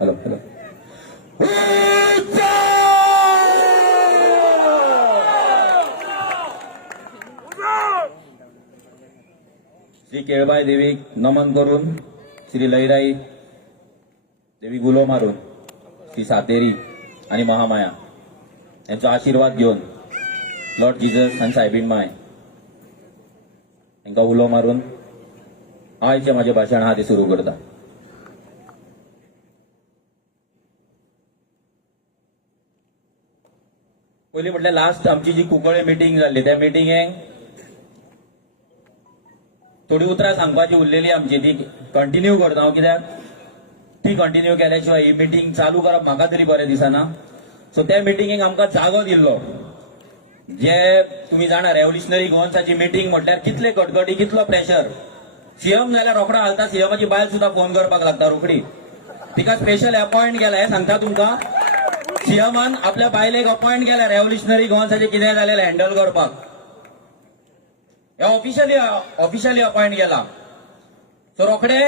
Hello hello Shri Kelbai देवीक नमन करून श्री लईराई देवी गुलो मारून श्री सातेरी आणि महामाया यांचा आशीर्वाद घेऊन लॉर्ड जीजस आणि सायबीण माय यांका उलो मारून आयचे माझे भाषण हा ते सुरू करता. पहिली म्हटल्यार लास्ट आमची जी कुंकळे मिटींग जाल्ली त्या मिटींगेक थोडी उतरां सांगपाची उरलेली आमची ती कंटिन्यू करता हांव, कित्याक ती कंटिन्यू केल्या शिवाय ही मिटींग चालू करप म्हाका तरी बरें दिसना. सो त्या मिटींगेक आमकां जागो दिल्लो. जे तुम्ही जाणा रेव्होल्युशनरी गोवन्साची मिटींग म्हटल्यार कितले कटकटी कितलो प्रेशर. सीएम जाल्यार रोखडो घालता, सीएमाची बायल सुद्धा फोन करपाक लागता रोखडी. तिका स्पेशल अपॉइंट केला हे सांगता तुमकां. सीएमान आपल्या बायलेक अपॉइंट केला रेव्होल्युशनरी गोवन्साचे कितें जालें हँडल करपाक. हे ऑफिशियली अपॉइंट केला. सो रोखडे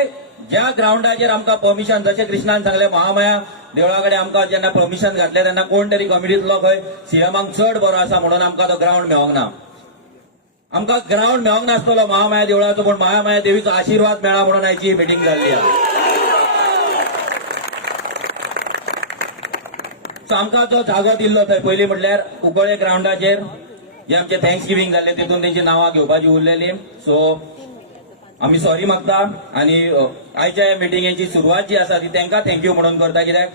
ज्या ग्राउंडाचेर आमकां परमिशन, जशें कृष्णान सांगले महामाया देवळा कडेन आमकां जेन्ना परमिशन घातले तेन्ना कोण तरी कमिटींतलो खंय सीएमाक चड बरो आसा म्हणून आमकां तो ग्राउंड मेळोंक ना. आमकां ग्राउंड मेळोंक नासतलो महामाया देवळाचो, पूण महामाया देवीचो आशीर्वाद मेळ्ळा म्हणून आयची मिटींग जाल्ली आसा. सो आमकां तो जागो दिल्लो थंय पयलीं म्हटल्यार कुंकळे ग्राउंडाचेर जे आमचे थँक्स गिवींग जाल्ले तितून तेंची नांवां घेवपाची उरलेली. सो आमी सॉरी मागता आनी आयच्या ह्या मिटिंगेची सुरवात जी आसा ती तांकां थँक्यू म्हणून करता. कित्याक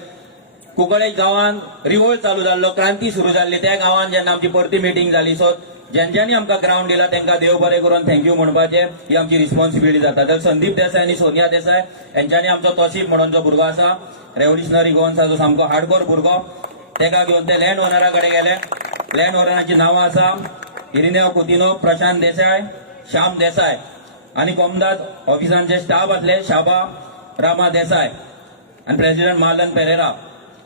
कुंकळे गांवांत रिवोल्ट चालू जाल्लो, क्रांती सुरू जाल्ली त्या गांवांत जेन्ना आमची परती मिटींग जाली. सो ज्यांच्यांनी आमकां ग्राउंड दिला तांकां देव बरें करून थँक्यू म्हणपाचे ही आमची रिस्पॉन्सिबिलिटी जाता. तर संदीप देसाय आनी सोनिया देसाय यांच्यांनी आमचो तोशीब म्हणून जो भुरगो आसा रेव्होल्युशनरी गोवन्साचो सामको हार्डकोर भुरगो, तेका घेवन ते लँड ओनरा कडेन गेले. लँड ओनराची नांवां आसा इरिनेव कुतिनो, प्रशांत देसाय, श्याम देसाय आणि कोमदाद ऑफिसांचे स्टाफ आसले शाबा रामा देसाय आणि प्रेसिडेंट मालन पेरेरा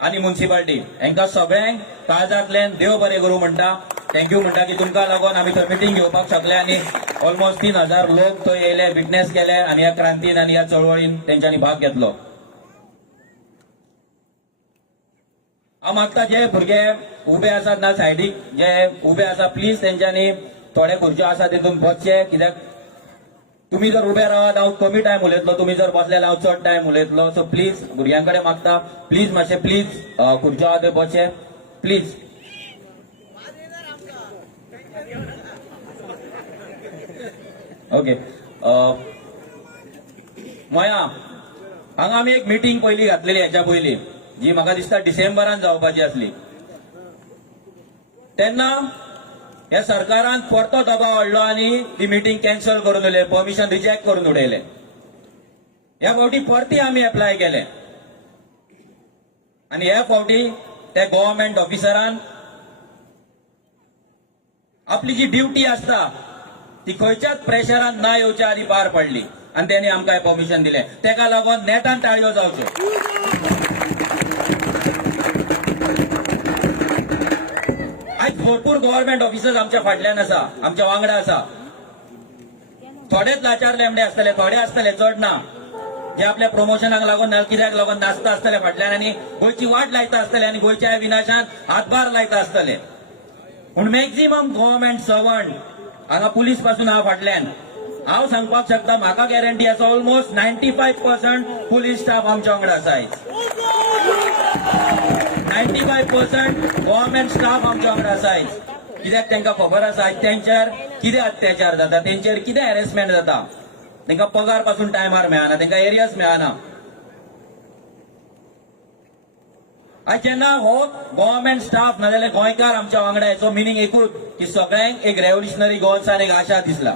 आणि म्युन्सिपालिटी हांकां सगळ्यांक काळजांतल्यान देव बरें करूं म्हणटा. थँक्यू म्हणटा की तुमकां लागून आमी थंय मिटींग घेवपाक शकले आनी ऑलमोस्ट 3000 लोक थंय येयले, विटनेस केले आनी ह्या क्रांतीन आनी ह्या चळवळीन तेंच्यांनी भाग घेतलो. हांव मागता जे भुरगे उबे आसात ना सायडीक जे उबे आसा प्लीज तेंच्यांनी थोडे खुर्च्यो आसा तितून बसचे. कित्याक तुम्ही जर उबे रावात हांव कमी टायम उलयतलो, तुम्ही जर बसलेले हांव चड टायम उलयतलो. सो प्लीज भुरग्यां कडेन मागता प्लीज मातशे प्लीज खुर्च्यो आहा ते बसचे प्लीज. ओके मया हांगा आमी एक मिटींग पयली घातलेली हेच्या पयली जी म्हाका दिसता डिसेंबरान जावपाची आसली. तेन्ना ह्या सरकारान परतो दबाव हाडलो आनी ती मिटींग कॅन्सल करून उडयले, परमिशन रिजेक्ट करून उडयले. ह्या फावटी परती आमी एप्लाय केले आनी ह्या फावटी त्या गव्हर्नमेंट ऑफिसरान आपली जी ड्युटी आसता ती खंयच्याच प्रेशरान ना येवच्या आदी पार पडली आनी तेणी आमकां परमिशन दिलें. तेका लागून नेटान ताळयो जावच्यो. आज भरपूर गव्हर्नमेंट ऑफिसर्स आमच्या फाटल्यान आसा, आमच्या वांगडा आसा. थोडेच लाचार लेमडे आसतले, थोडे आसतले, चड ना, जे आपल्या प्रमोशनाक लागून ना कित्याक लागून नाचता आसतले फाटल्यान आनी गोंयची वाट लायता आसतले आनी गोंयच्या विनाशान हातभार लायता आसतले. पूण मॅक्झिमम गव्हर्नमेंट सर्वंट हांगा पुलीस पासून हांव फाटल्यान हांव सांगपाक शकता, म्हाका गॅरंटी आसा ऑलमोस्ट 95% पुलीस स्टाफ आमच्या वांगडा आसा. 95% गव्हर्नमेंट स्टाफ आमच्या वांगडा आसा. कित्याक तांकां खबर आसा तेंचेर कितें अत्याचार जाता, तेंचेर कितें हॅरेसमेंट जाता. तांकां पगार पासून टायमार मेळना, तांकां एरियस मेळना. आज जेन्ना हो गव्हर्नमेंट स्टाफ नाजाल्यार गोंयकार आमच्या वांगडा हेचो मिनींग एकूच की सगळ्यांक एक रेव्होल्युशनरी गोवन्सान एक आशा दिसला,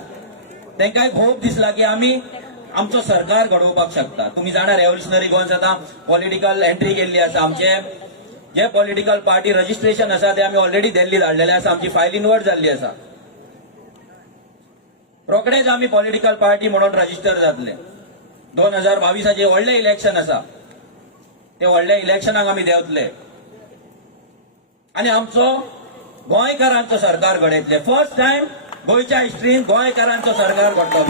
तांकां एक होप दिसला की आमी आमचो सरकार घडोवपाक शकता. तुम्ही जाणा रेव्होल्युशनरी गोवन्स आतां पॉलिटिकल एंट्री केल्ली आसा. आमचे जे पॉलिटिकल पार्टी रजिस्ट्रेशन आसा ते आमी ऑलरेडी दिल्लीत हाडलेले आसा. आमची फायल इनवर्ट जाल्ली आसा. रोखडेच आमी पॉलिटिकल पार्टी म्हणून रजिस्टर जातले. 2022 व्हडलें इलेक्शन आसा, ते व्हडल्या इलेक्शनाक आमी देंवतले आनी आमचो गोंयकारांचो सरकार घडयतले. फर्स्ट टायम गोंयच्या हिस्ट्रीन गोंयकारांचो सरकार घडटलो.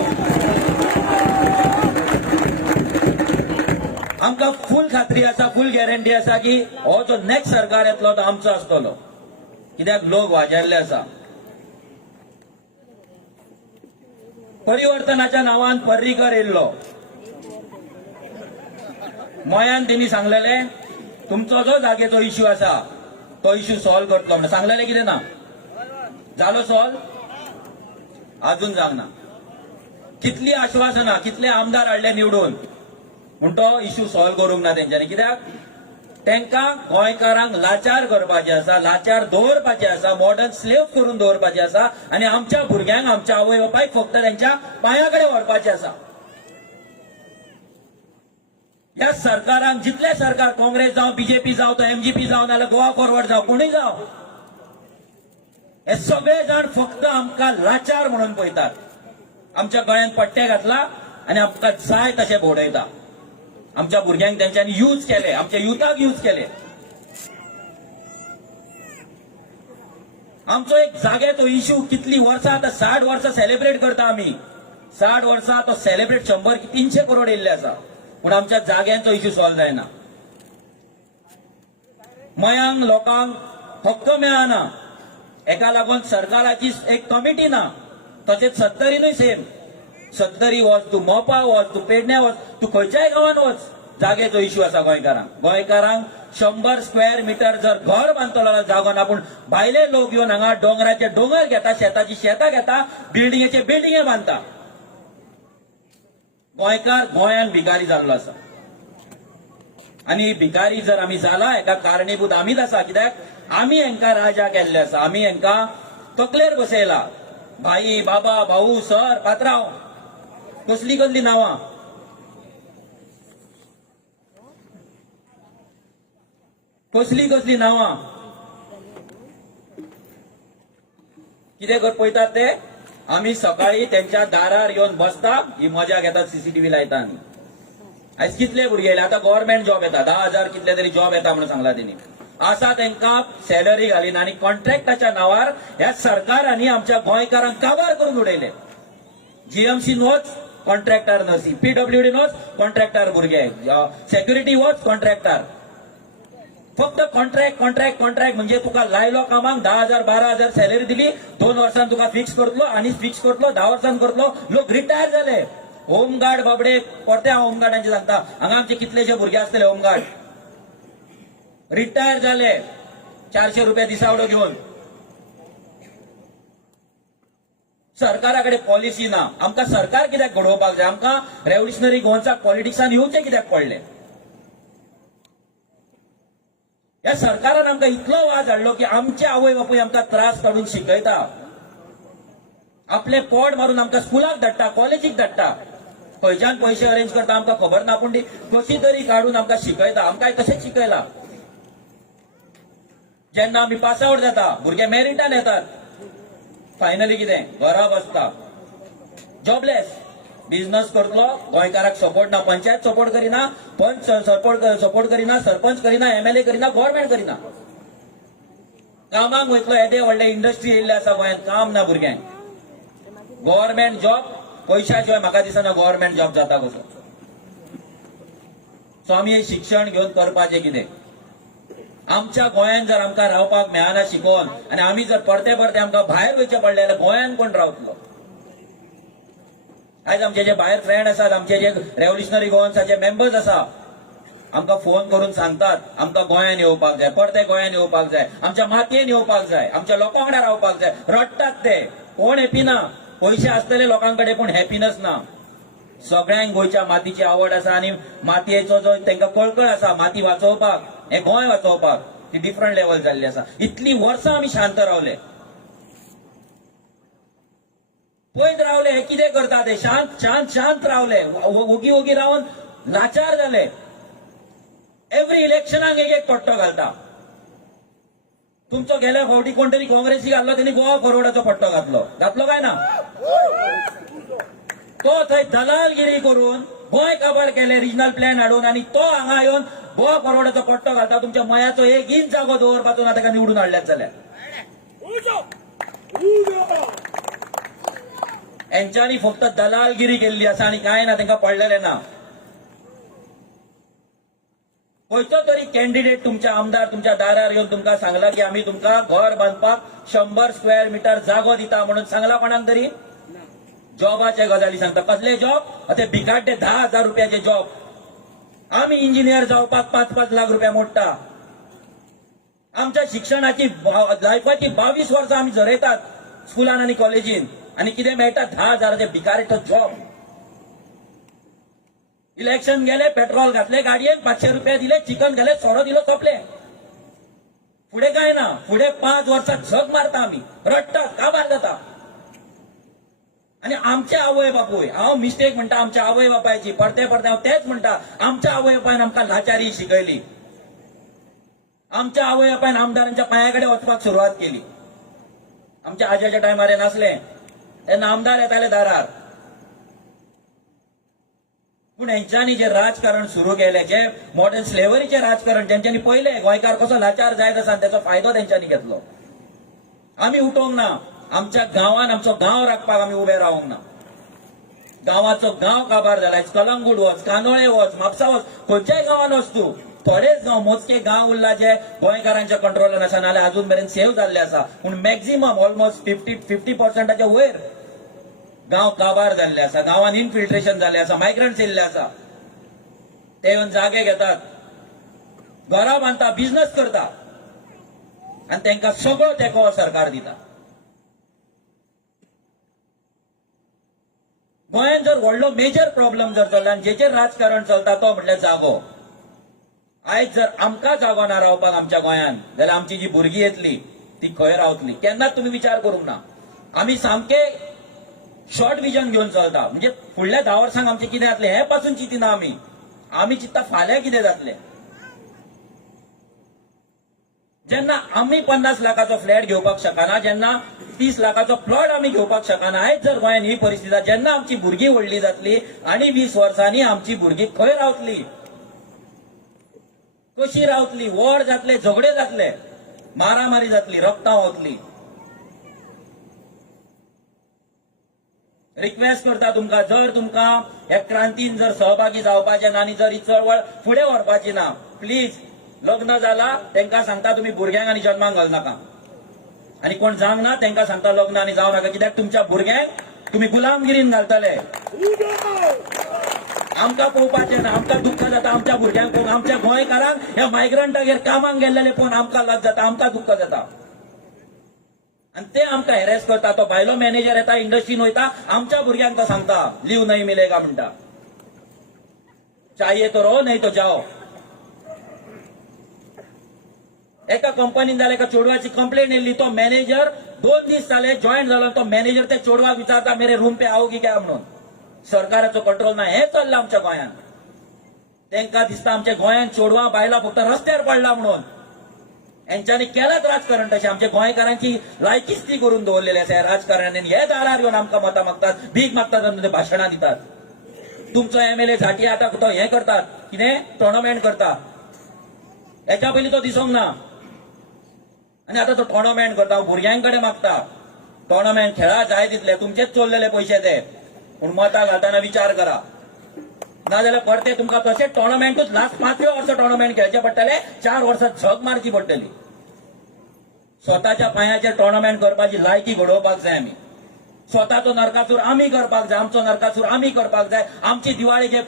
आमकां फुल खात्री आसा, फुल गॅरंटी आसा की हो जो नेक्स्ट सरकार येतलो तो आमचो आसतलो, कित्याक लोक वाजेल्ले आसा. परिवर्तनाच्या नांवान पर्रीकर येयल्लो, मयान तेणी सांगलेले तुमचो जो जागेचो इश्यू आसा तो इश्यू सॉल्व करतलो म्हणून सांगलेले. कितें ना जालो सॉल्व? अजून जावंक ना. कितली आश्वासना, कितले आमदार हाडले निवडून, पूण तो इश्यू सॉल्व करूंक ना तेंच्यांनी. कित्याक तांकां गोंयकारांक लाचार करपाचे आसा, लाचार दवरपाचे आसा, मॉडर्न स्लेव करून दवरपाचे आसा आनी आमच्या भुरग्यांक, आमच्या आवय बापायक फक्त तांच्या पांया व्हरपाचे आसा. ह्या सरकारांक, जितले सरकार, काँग्रेस जावं, बीजेपी जावं, तो एमजीपी जावं, नाल्यार गोवा फॉरवर्ड जावं, कोणूय जावं, हे सगळे जाण फक्त आमकां लाचार म्हणून पळयतात. आमच्या गळ्यात पट्टे घातला आनी आमकां जाय तशें भोंवडयता. आमच्या भुरग्यांक तेंच्यांनी यूज केले, आमच्या युथाक यूज केले. आमचो एक जाग्याचो इश्यू कितली वर्सां, आता 60 वर्सां सेलिब्रेट करता आमी. 60 वर्सां तो सेलिब्रेट 100-300 करोड येयल्ले आसा, पूण आमच्या जाग्यांचो इश्यू सॉल्व जायना. मयांक लोकांक हक्क मेळना, एका लागून सरकाराची एक कमिटी ना. तशेंच 70रीनूय सेम. 70री वच, तूं मोपा वच, तूं पेडण्या वच, तूं खंयच्याय गांवांत वच, जागेचो इश्यू आसा गोंयकारांक. गोंयकारांक 100 स्क्वेअर मिटर जर घर बांदतलो जागो ना, पूण भायले लोक येवन हांगा डोंगराचे दोंगर घेता, शेताची शेतां घेता, बिल्डिंगेचे बिल्डिंगे बांदता. गोंयकार गोंयान भिकारी जाल्लो आसा. आनी भिकारी जर आमी जाला हेका कारणीभूत आमीच आसा. कित्याक आमी हांकां राजा केल्ले आसा, आमी हांकां तकलेर बसयला. भाई, बाबा, भाऊ, सर, पात्रांव, कसली कसली नांवां. कसली कसली नांवां. कितें कर पळयतात ते, आमी सकाळी तेंच्या दारार येवन बसता, ही मजा घेतात, सीसीटीव्ही लायता आनी. आयज कितले भुरगे येयले, आतां गव्हर्नमेंट जॉब येता, 10,000 कितले तरी जॉब येता म्हणून सांगला तेणी. आसा तांकां सॅलरी घालीना आनी कॉन्ट्रॅक्टाच्या नांवार ह्या सरकारांनी आमच्या गोंयकारांक काबार करून उडयले. जीएमसी वच कॉन्ट्रॅक्टर नर्सी, पीडब्ल्यूडी वच कॉन्ट्रॅक्टर भुरगे, सेक्युरिटी वच कॉन्ट्रॅक्टर. फक्त कॉन्ट्रॅक्ट कॉन्ट्रॅक्ट कॉन्ट्रॅक्ट. म्हणजे तुका लायलो कामाक 10,000-12,000 सॅलरी दिली, 2 वर्सांत तुका फिक्स करतलो आनी फिक्स करतलो, 10 वर्सांत करतलो. लोक रिटायर जाले. होमगार्ड बाबडे परते हांव होमगार्डांचे सांगता, हांगा आमचे कितलेशे भुरगे आसतले होमगार्ड, रिटायर जाले 400 रुपया दिसावडो घेवन. सरकाराकडे पॉलिसी ना. आमकां सरकार कित्याक घडोवपाक जाय? आमकां रेव्होल्युशनरी गोवन्साक पॉलिटिक्सान येवचें कित्याक पडलें? ह्या सरकारान आमकां इतलो वाज हाडलो की आमचे आवय बापूय आमकां त्रास काडून शिकयता, आपले पोट मारून आमकां स्कुलाक धाडटा, कॉलेजीक धाडटा. खंयच्यान पयशे अरेंज करता आमकां खबर ना, पूण ती कशी तरी काडून आमकां शिकयता. आमकां तशेंच शिकयला. जेन्ना आमी पास आउट जाता, भुरगे मेरिटान येतात, फायनली कितें, घरा बसता, जॉबलेस. बिझनेस करतलो, गोंयकाराक सपोर्ट ना, पंचायत सपोर्ट करिना, पंच सपोर्ट करिना, सरपंच करिना, एमएलए करिना, गव्हर्नमेंट करिना. कामाक वयतलो, येदे व्हडले इंडस्ट्री येयल्ले आसा गोंयांत, काम ना भुरग्यांक. गव्हर्नमेंट जॉब पैशा शिवाय म्हाका दिसना गव्हर्नमेंट जॉब जाता कसो. सो आमी हे शिक्षण घेवन करपाचें कितें? आमच्या गोंयांत जर आमकां रावपाक मेळना शिकोवन, आनी आमी जर परते परते आमकां भायर वयचें पडलें जाल्यार गोंयांत कोण रावतलो? आयज आमचे जे भायर फ्रेंड आसात, आमचे जे रेव्होल्युशनरी गोवन्साचे मेंबर्स आसा, आमकां फोन करून सांगतात आमकां गोंयांत येवपाक जाय, परते गोंयांत येवपाक जाय, आमच्या मातयेन येवपाक जाय, आमच्या लोकां वांगडा रावपाक जाय. रडटात ते. कोण हॅपी ना? पयशे आसतले लोकांकडे पूण हॅपीनस ना. सगळ्यांक गोंयच्या मातयेची आवड आसा आनी मातयेचो जो तांकां कळकळ आसा, माती वाचोवपाक, हे गोंय वाचोवपाक, ती डिफरंट लेवल जाल्ली आसा. इतली वर्सां आमी शांत रावले, पयत रावले. हे कितें करता ते? शांत शांत शांत रावले, ओगी ओगी रावन लाचार जाले. एव्हरी इलेक्शनाक एक एक पट्टो घालता. तुमचो गेल्या फावटी कोण तरी काँग्रेसी घातलो, त्यांनी गोवा फॉरवर्डाचो पट्टो घातलो काय ना? तो थंय दलालगिरी करून गोंय काबार केले, रिजनल प्लॅन हाडून, आणि तो हांगा येवन गोवा फॉरवर्डाचो पट्टो घालता. तुमच्या मयाचो एक इंच जागो दवरपाचो ना ताका निवडून हाडल्यात जाल्यार. यांच्यानी फक्त दलालगिरी केल्ली आसा आनी कांय ना, तांकां पडलेलें ना. खंयचो तरी कॅन्डिडेट तुमच्या आमदार तुमच्या दारार येवन तुमकां सांगला की आम्ही तुमकां घर बांदपाक 100 स्क्वेअर मीटर जागो दिता म्हणून सांगला कोणाक तरी? जॉबाचे गजाली सांगता. कसले जॉब? ते भिकाडे 10,000 रुपयाचे जॉब. आम्ही इंजिनियर जावपाक 5-5 लाख रुपया मोडटा. आमच्या शिक्षणाची लायफाची 22 वर्सां आम्ही झरयतात स्कुलान आनी कॉलेजीन, आणि कितें मेळटा? 10,000चे भिकारेचो जॉब. इलेक्शन गेले, पेट्रोल घातले गाडयेन, 500 रुपया दिले, चिकन घाले, सोरो दिलो, सोपले. फुडें काय ना. फुडें 5 वर्सां झग मारता आमी, रडटा, काबार जाता. आणि आमचे आवय बापूय, हांव मिस्टेक म्हणटा आमच्या आवय बापायची, पडते हांव तेच म्हणटा. आमच्या आवय बापायन आमकां लाचारी शिकयली. आमच्या आवय बापायन आमदारांच्या पांयाकडे वचपाक सुरवात केली. आमच्या आज्याच्या टायमार हे नासले, तेन्ना आमदार येताले दारार. पूण हेंच्यांनी जे राजकारण सुरू केले, जे मॉडर्न स्लेव्हरीचे राजकारण ज्यांच्यांनी पहिले गोंयकार कसो लाचार जायत आसा त्याचो फायदो तेंच्यांनी घेतलो. आमी उठोवंक ना. आमच्या गांवान आमचो गांव राखपाक आमी उबे रावंक ना. गांवाचो गांव काबार जाला. कलंगूट वच, कांदोळे वच, म्हापसा वच, खंयच्याय गांवान वच तूं, थोडेच गांव मोजके गांव उरला जे गोंयकारांच्या कंट्रोलान आसा, नाल्यार अजून मेरेन सेव्ह जाल्ले आसा. पूण मॅक्झिमम ऑलमोस्ट 50% वयर गांव काबार जाल्ले आसा. गांवान इनफिल्ट्रेशन जाल्ले आसा, मायग्रंट्स येयल्ले आसा. ते येवन जागे घेतात, घरां बांदता, बिझनस करता, आनी तांकां सगळो तेंको सरकार दिता. गोंयांत जर व्हडलो मेजर प्रॉब्लेम जर चल्ला, आनी जेचेर राजकारण चलता तो म्हणल्यार जागो. आयज जर आमकां जागो ना रावपाक आमच्या गोंयांत, जाल्यार आमची जी भुरगीं येतली ती खंय रावतली? केन्नाच तुमी विचार करूंक ना. आमी सामके शॉर्ट विजन घेवन चलता. म्हणजे फुडल्या 10 वर्सांक आमचे कितें जातले हे पासून चिंतिना आमी चिंतता फाल्यां कितें जातलें. जेन्ना आमी 50 लाखाचो फ्लॅट घेवपाक शकना, जेन्ना 30 लाखाचो प्लॉट आमी घेवपाक शकना, आयज जर गोंयांत ही परिस्थिती, जेन्ना आमची भुरगीं व्हडली जातली आनी 20 वर्सांनी आमची भुरगीं खंय रावतली, कशी रावतली? वॉर जातले, झगडे जातले, मारामारी जातली, रक्तां वतली. रिक्वेस्ट करता तुमकां, जर तुमकां ह्या क्रांतीन जर सहभागी जावपाचें आनी जर ही चळवळ फुडें व्हरपाची ना, प्लीज लग्न जाला तांकां सांगता तुमी भुरग्यांक आनी जल्माक घालनाका. आनी कोण जावंक ना तांकां सांगता लग्न आनी जावं नाका. कित्याक तुमच्या भुरग्यांक तुमी गुलामगिरीन घालतले. आमकां पळोवपाचें ना. आमकां दुख्ख जाता आमच्या भुरग्यांक पळोवन. आमच्या गोंयकारांक ह्या मायग्रंटागेर कामाक गेल्लेले पळोवन आमकां लज जाता, आमकां दुख्ख जाता. आणि ते आमकां हेरेस करता. तो भायलो मॅनेजर येता, इंडस्ट्रीन वयता, आमच्या भुरग्यांक तो सांगता लीव नहीं मिलेगा म्हणटा. चाहिए तो रहो नहीं तो जाओ. एका कंपनीन जाले, एका चोडवाची कंप्लेंट येयल्ली. तो मॅनेजर 2 दीस जाले जॉईन जालो. तो मॅनेजर ते चोडवाक विचारता मेरे रूम पे आओगी क्या म्हणून. सरकाराचो कंट्रोल ना. हे चल्लां आमच्या गोंयांत. तांकां दिसता आमच्या गोंयांत चोडवां बायलां फक्त रस्त्यार पडला म्हणून. यांच्यानी केलाच राजकारण तशें. आमच्या गोंयकारांची लायकीच ती करून दवरलेली आसा राजकारण्यान. हे दारार येवन आमकां मतां मागतात, भीक मागतात आनी भाशणां दितात. तुमचो MLA झाटी आतां तो हें करतात, कितें टोर्नामेंट करता. हेच्या पयलीं तो दिसोंक ना, आनी आतां तो टोर्नामेंट करता, भुरग्यांकडे मागता. टोर्नामेंट खेळा जाय तितले, तुमचेच चोरलेले पयशे ते. पूण मतां घालतना विचार करा, नाजाल्यार परते तुमकां तशेंच टोर्नामेंटूच लास्ट 5व्या वर्सा टोर्नामेंट खेळचे पडटले, 4 वर्सां झग मारची पडटली. स्वताच्या पांयाचेर टोर्नामेंट करपाची लायकी घडोवपाक जाय आमी. स्वताचो नरकासूर आमी करपाक जाय, आमचो नरकासूर आमी करपाक जाय. आमची दिवाळीचे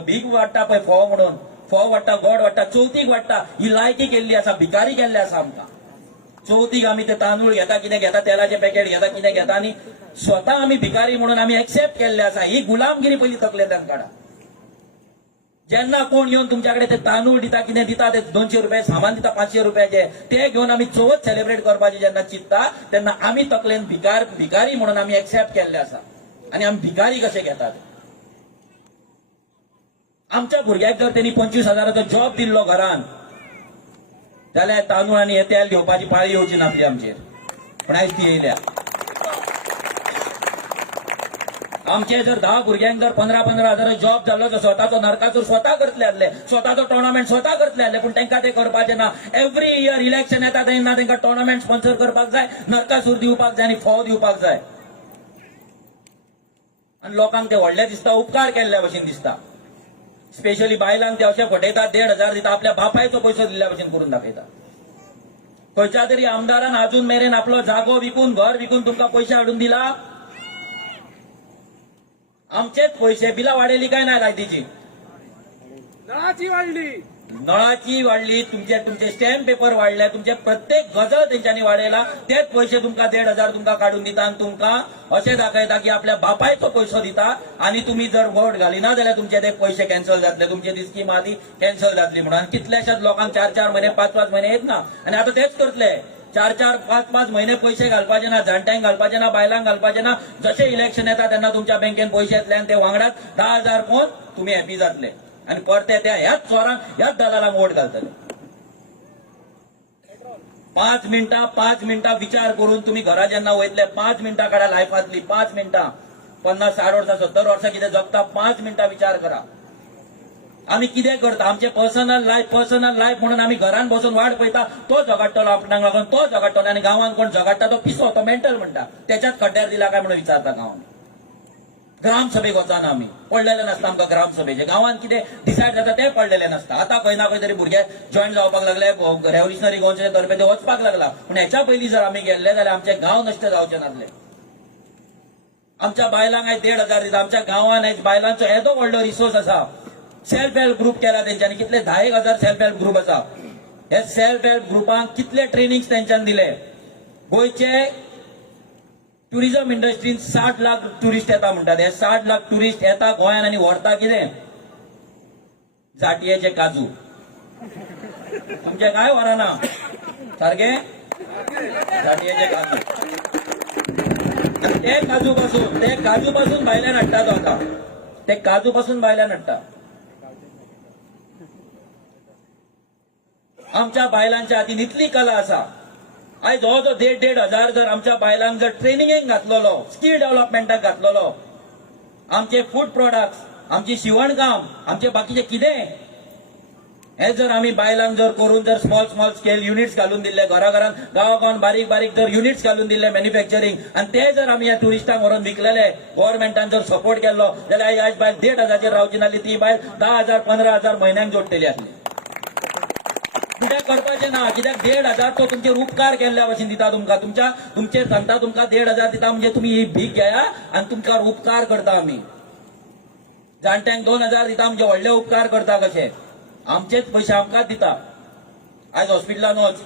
भीक वाडटा पळय, फोव म्हणून, फोव वाडटा, गोड वाडटा, चवथीक वाडटा, ही लायकी केल्ली आसा, भिकारी केल्ले आसा आमकां. चवथीक आमी ते तांदूळ घेता, कितें घेता, तेलाचे पॅकेट घेता, कितें घेता, आनी स्वता आमी भिकारी म्हणून आमी एक्सेप्ट केल्ले आसा. ही गुलामगिरी पयली तकलेंतल्यान काडा. जेन्ना कोण येवन तुमच्याकडे ते तांदूळ दिता, कितें दिता, ते 200 रुपये सामान दिता, 500 रुपयाचे, ते घेवन आमी चवथ सेलिब्रेट करपाची जेन्ना चिंतता, तेन्ना आमी तकलेन भिकारी म्हणून आमी एक्सेप्ट केल्ले आसा. आनी आमी भिकारी कशे घेतात. आमच्या भुरग्याक जर त्यांनी 25,000चो जॉब दिल्लो घरान, जाल्यार तांदूळ आनी हे तेल घेवपाची पाळी येवची नासली आमचेर. पण आयज ती येयल्या. आमचे जर 10 भुरग्यांक जर 15,000 जॉब जाल्लो, तर स्वताचो नरकासूर स्वता करतले आसले, स्वताचो टोर्नामेंट स्वता करतले आसले. पूण तांकां ते करपाचें ना. एव्हरी इयर इलेक्शन येता तेन्ना तांकां टोर्नामेंट स्पॉन्सर करपाक जाय, नरकासूर दिवपाक जाय आनी फोव दिवपाक जाय. आनी लोकांक ते व्हडले दिसता, उपकार केल्ल्या भशेन दिसता. स्पेशली बायलांक ते असे फटयतात 1,500 दिता आपल्या बापायचो पैसो दिल्ल्या भशेन करून दाखयता. खंयच्या तरी आमदारान अजून मेरेन आपलो जागो विकून घर विकून तुमकां पैसे हाडून दिला? आमचेच पैसे बिला वाडयली काय नाही लायटीची? नळाची वाढली, तुमचे स्टॅम्प पेपर वाढले, तुमचे प्रत्येक गजल त्यांच्यानी वाडयला. तेच पैसे तुमका 1,500 तुमका काढून दिता आणि तुमका असे दाखयता की आपल्या बापायचो पैसो दिता आणि तुम्ही जर वोट घालिना जाल्यार तुमचे ते पैसे कॅन्सल जातले, तुमची ती स्कीम आधी कॅन्सल जातली म्हणून. कितल्याशाच लोकांक 4-4 महिने 5-5 महिने येत ना आणि आता तेच करतले. 4-4 5-5 महिने पैसे घालपाचे ना, जाणट्यांक घालपाचे ना, बायलांक घालपाचे ना. जसे इलेक्शन येता तेन्ना तुमच्या बँकेन पैसे येतले आणि ते वांगडाच 10,000 कोण तुम्ही हॅपी जातले आणि परते त्या ह्याच चोरांक ह्याच दलालांक वोट घालतले. 5 मिनिटां विचार करून तुम्ही घरा जेन्ना वयतले 5 मिनिटां काडा लायफांतली 5 मिनिटां. 50-60 वर्सां 70 वर्सां कितें जगता 5 मिनिटां विचार करा. आम्ही कितें करता? आमचे पर्सनल लायफ म्हणून आम्ही घरान बसून वाट पळयता. तो झगडटलो आपणाक लागून, तो झगडटलो आणि गांवांत कोण झगडटा तो पिसो, तो मेंटल म्हणटा. त्याच्याच खड्ड्यार दिला काय म्हणून विचारता गांवांत. ग्रामसभेक वचना आम्ही, पडलेले नसता आमकां ग्रामसभेचे. गांवांत कितें डिसायड जाता ते पडलेले नसता. आता खंय ना खंय तरी भुरगे जॉईन जावपाक लागले, रेव्होल्युशनरी गोवन्सचे तर्फे ते वचपाक लागला. पूण हेच्या पयलीं जर आमी गेल्ले जाल्यार आमचे गांव नश्ट जावचे नासले. आमच्या बायलांक आयज 1,500 दिता. आमच्या गांवांत आयज बायलांचो येदो व्हडलो रिसोर्स आसा. सेल्फ हेल्प ग्रुप केला तेंच्यांनी. कितले 10,000 सेल्फ हेल्प ग्रुप आसा. हे सेल्फ हेल्प ग्रुपांक कितले ट्रेनिंग तेंच्यांनी दिले. गोंयचे टुरिझम इंडस्ट्रीन 60 लाख टुरिस्ट येता म्हणटात. हे 60 लाख टुरिस्ट येता गोंयान आणि व्हरता कितें? जाटयेचे काजू. तुमचे काय व्हराना सारखे? जाटयेचे काजू. ते काजू पासून भायल्यान हाडटा तो आता. ते काजू पासून भायल्यान हाडटा. आमच्या बायलांच्या हातीन इतली कला आसा. आयज हो जो 1,500 जर आमच्या बायलांक जर ट्रेनिंगेक घातलेलो, स्कील डेव्हलपमेंटाक घातलेलो, आमचे फूड प्रोडक्ट्स, आमची शिवणकाम, आमचे बाकीचे कितें हे जर आम्ही बायलांक जर करून जर स्मॉल स्केल युनिट्स घालून दिले, घराघरान गांवागांवान बारीक जर युनिट्स घालून दिले मॅन्युफॅक्चरिंग, आणि ते जर आम्ही या टुरिस्टांक व्हरून विकलेले, गव्हर्नमेंटान जर सपोर्ट केलो जाल्यार आयज बायल 1,500 रावची नासली, ती बायल 10,000-15,000 म्हयन्याक जोडटली आसली. कित्याक करपाचें ना? कित्याक 1,500 तो तुमचेर उपकार केल्ल्या भशेन दिता तुमकां. तुमचेर सांगता तुमकां 1,500 दिता म्हणजे तुम्ही ही भीक घेया आणि तुमकां उपकार करता आमी. जाणट्यांक 2,000 दिता म्हणजे व्हडले उपकार करता कशे. आमचेच पैसे आमकांच दिता. आयज हॉस्पिटलान वच,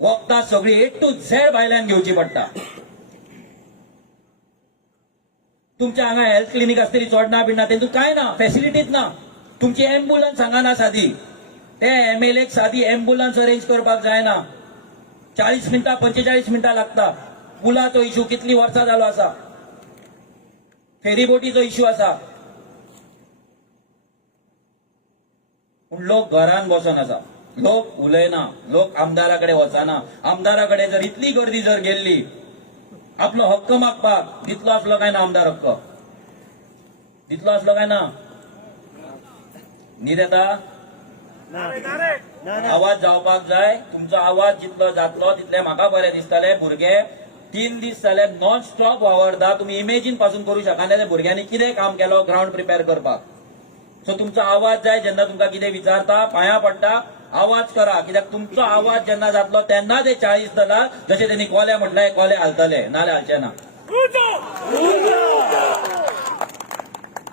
वखदां सगळी A to Z भायल्यान घेवची पडटा. तुमच्या हांगा हेल्थ क्लिनीक आसतली चोडना बिडना, तेतून काय ना, फॅसिलिटीच ना. तुमची एम्ब्युलन्स हांगा सादी. ते MLAक सादी एम्ब्युलन्स अरेंज करपाक जायना. 40 मिनिटां 45 मिनिटां लागता. पुलाचो इश्यू कितली वर्सां जालो आसा. फेरीबोटीचो इश्यू आसा. पूण लोक घरान बसून आसा. लोक उलयना, लोक आमदारा कडेन वचना. आमदारा कडेन जर इतली गर्दी जर गेल्ली आपलो हक्क मागपाक, दितलो आसलो काय ना आमदार हक्क? दितलो आसलो काय ना? न्ही देता? आवाज जावपाक जाय. तुमचो आवाज जितलो जातलो तितले म्हाका बरें दिसतले. भुरगे 3 दीस जाले नॉन स्टॉप वावरता. तुम्ही इमेजीन पासून करूं शकना त्या भुरग्यांनी कितें काम केलो ग्राउंड प्रिपेअर करपाक. सो तुमचो आवाज जाय. जेन्ना तुमकां कितें विचारता पांयां पडटा, आवाज करा. कित्याक तुमचो आवाज जेन्ना जातलो तेन्ना ते 40 दलाल जशे त्यांनी कोले म्हटले कोले हालतले, नाल्यार हालचे ना.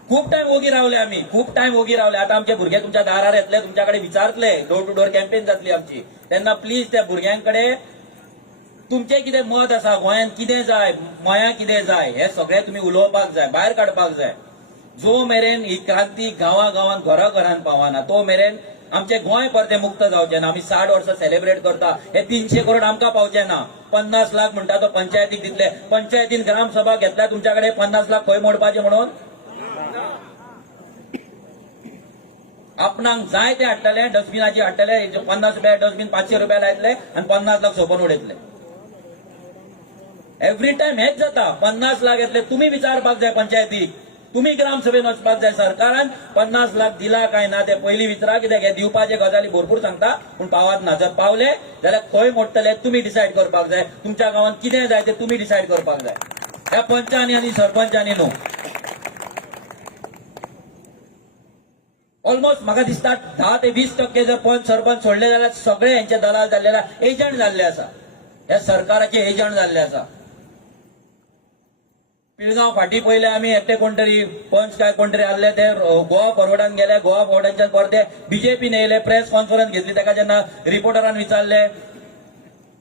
खूप टाइम ओगी रावले आम्ही, खूप टाइम ओगी रावले. आता आमचे भुरगे तुमच्या दारार येतले, तुमच्याकडे विचारतले. डोर टू डोर कॅम्पेन जातली आमची. तेन्ना प्लीज त्या भुरग्यांकडे तुमचे कितें मत आसा, गोंयांत कितें जाय, मया कितें जाय, हे सगळे तुम्ही उलोवपाक जाय, भायर काडपाक जाय. जो मेरेन ही क्रांती गांवागांवान घराघरान पावना तो मेरेन आमचे गोंय परते मुक्त जावचे ना. आम्ही 60 वर्सां सेलिब्रेट करता. हे 300 करोड आमकां पावचे ना. 50 लाख म्हणटा तो पंचायतीक दितले. पंचायतीन ग्रामसभा घेतल्या तुमच्याकडे 50 लाख खंय मोडपाचे म्हणून? आपणाक जाय ते हाडटले, डस्टबिनाची हाडटले. 50 रुपया डस्टबिन 500 रुपया लायतले आणि 50 लाख सोपोन उडयतले. एव्हरी टाइम हेच जाता. 50 लाख येतले. तुम्ही विचारपाक जाय पंचायतीक, तुम्ही ग्रामसभेन वचपाक जाय. सरकारान 50 लाख दिला काय ना ते पयलीं विचारा. कित्याक हे दिवपाचे गजाली भरपूर सांगता पूण पावत ना. जर पावले जाल्यार खंय मोडटले तुम्ही डिसायड करपाक जाय. तुमच्या गांवांत कितें जाय ते तुम्ही डिसायड करपाक जाय. ह्या पंचांनी आनी सरपंचांनी न्हू. ऑलमोस्ट म्हाका दिसता 10 ते 20% जर पंच सरपंच सोडले जाल्यार सगळे यांचे दलाल जाल्ले एजंट जाल्ले आसा, ह्या सरकाराचे एजंट जाल्ले आसा. पिळगांव फाटी पयले आमी एकटे कोण तरी पंच काय कोण तरी आसले ते गोवा फॉरवर्डान गेले, गोवा फॉरवर्डांच्यान परते बीजेपीन येयले, प्रेस कॉन्फरन्स घेतली. ताका जेन्ना रिपोर्टरान विचारले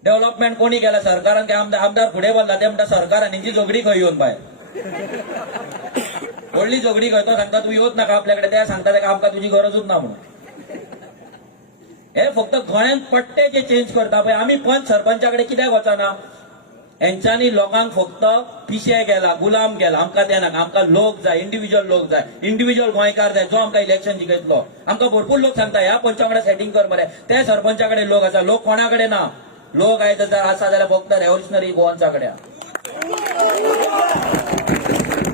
डेव्हलपमेंट कोणी केला सरकारान, काय आमदार फुडें बोलला ते म्हणटा सरकारान हिंची जोगडी खंय येवन भायर व्हडली जोगडी खंय, तो सांगता तूं येवच नाका आपल्याकडे, ते सांगता ताका आमकां तुजी गरजूच ना म्हणून. हे फक्त गोंयांत पट्टे जे चेंज करता पळय, आमी पंच सरपंचाकडे कित्याक वचना. हेंच्यांनी लोकांक फक्त पिशे केला, गुलाम केला. आमकां ते नाका, आमकां लोक जाय, इंडिव्हिज्युअल लोक जाय, इंडिव्हिज्युअल गोंयकार जाय जो आमकां इलेक्शन जिखयतलो. आमकां भरपूर लोक सांगता ह्या पंचा वांगडा सेटिंग कर मरे, त्या सरपंचाकडे लोक आसा. लोक कोणा कडेन ना, लोक आयज जर आसा जाल्यार फक्त रेव्होल्युशनरी गोवन्सा कडेन.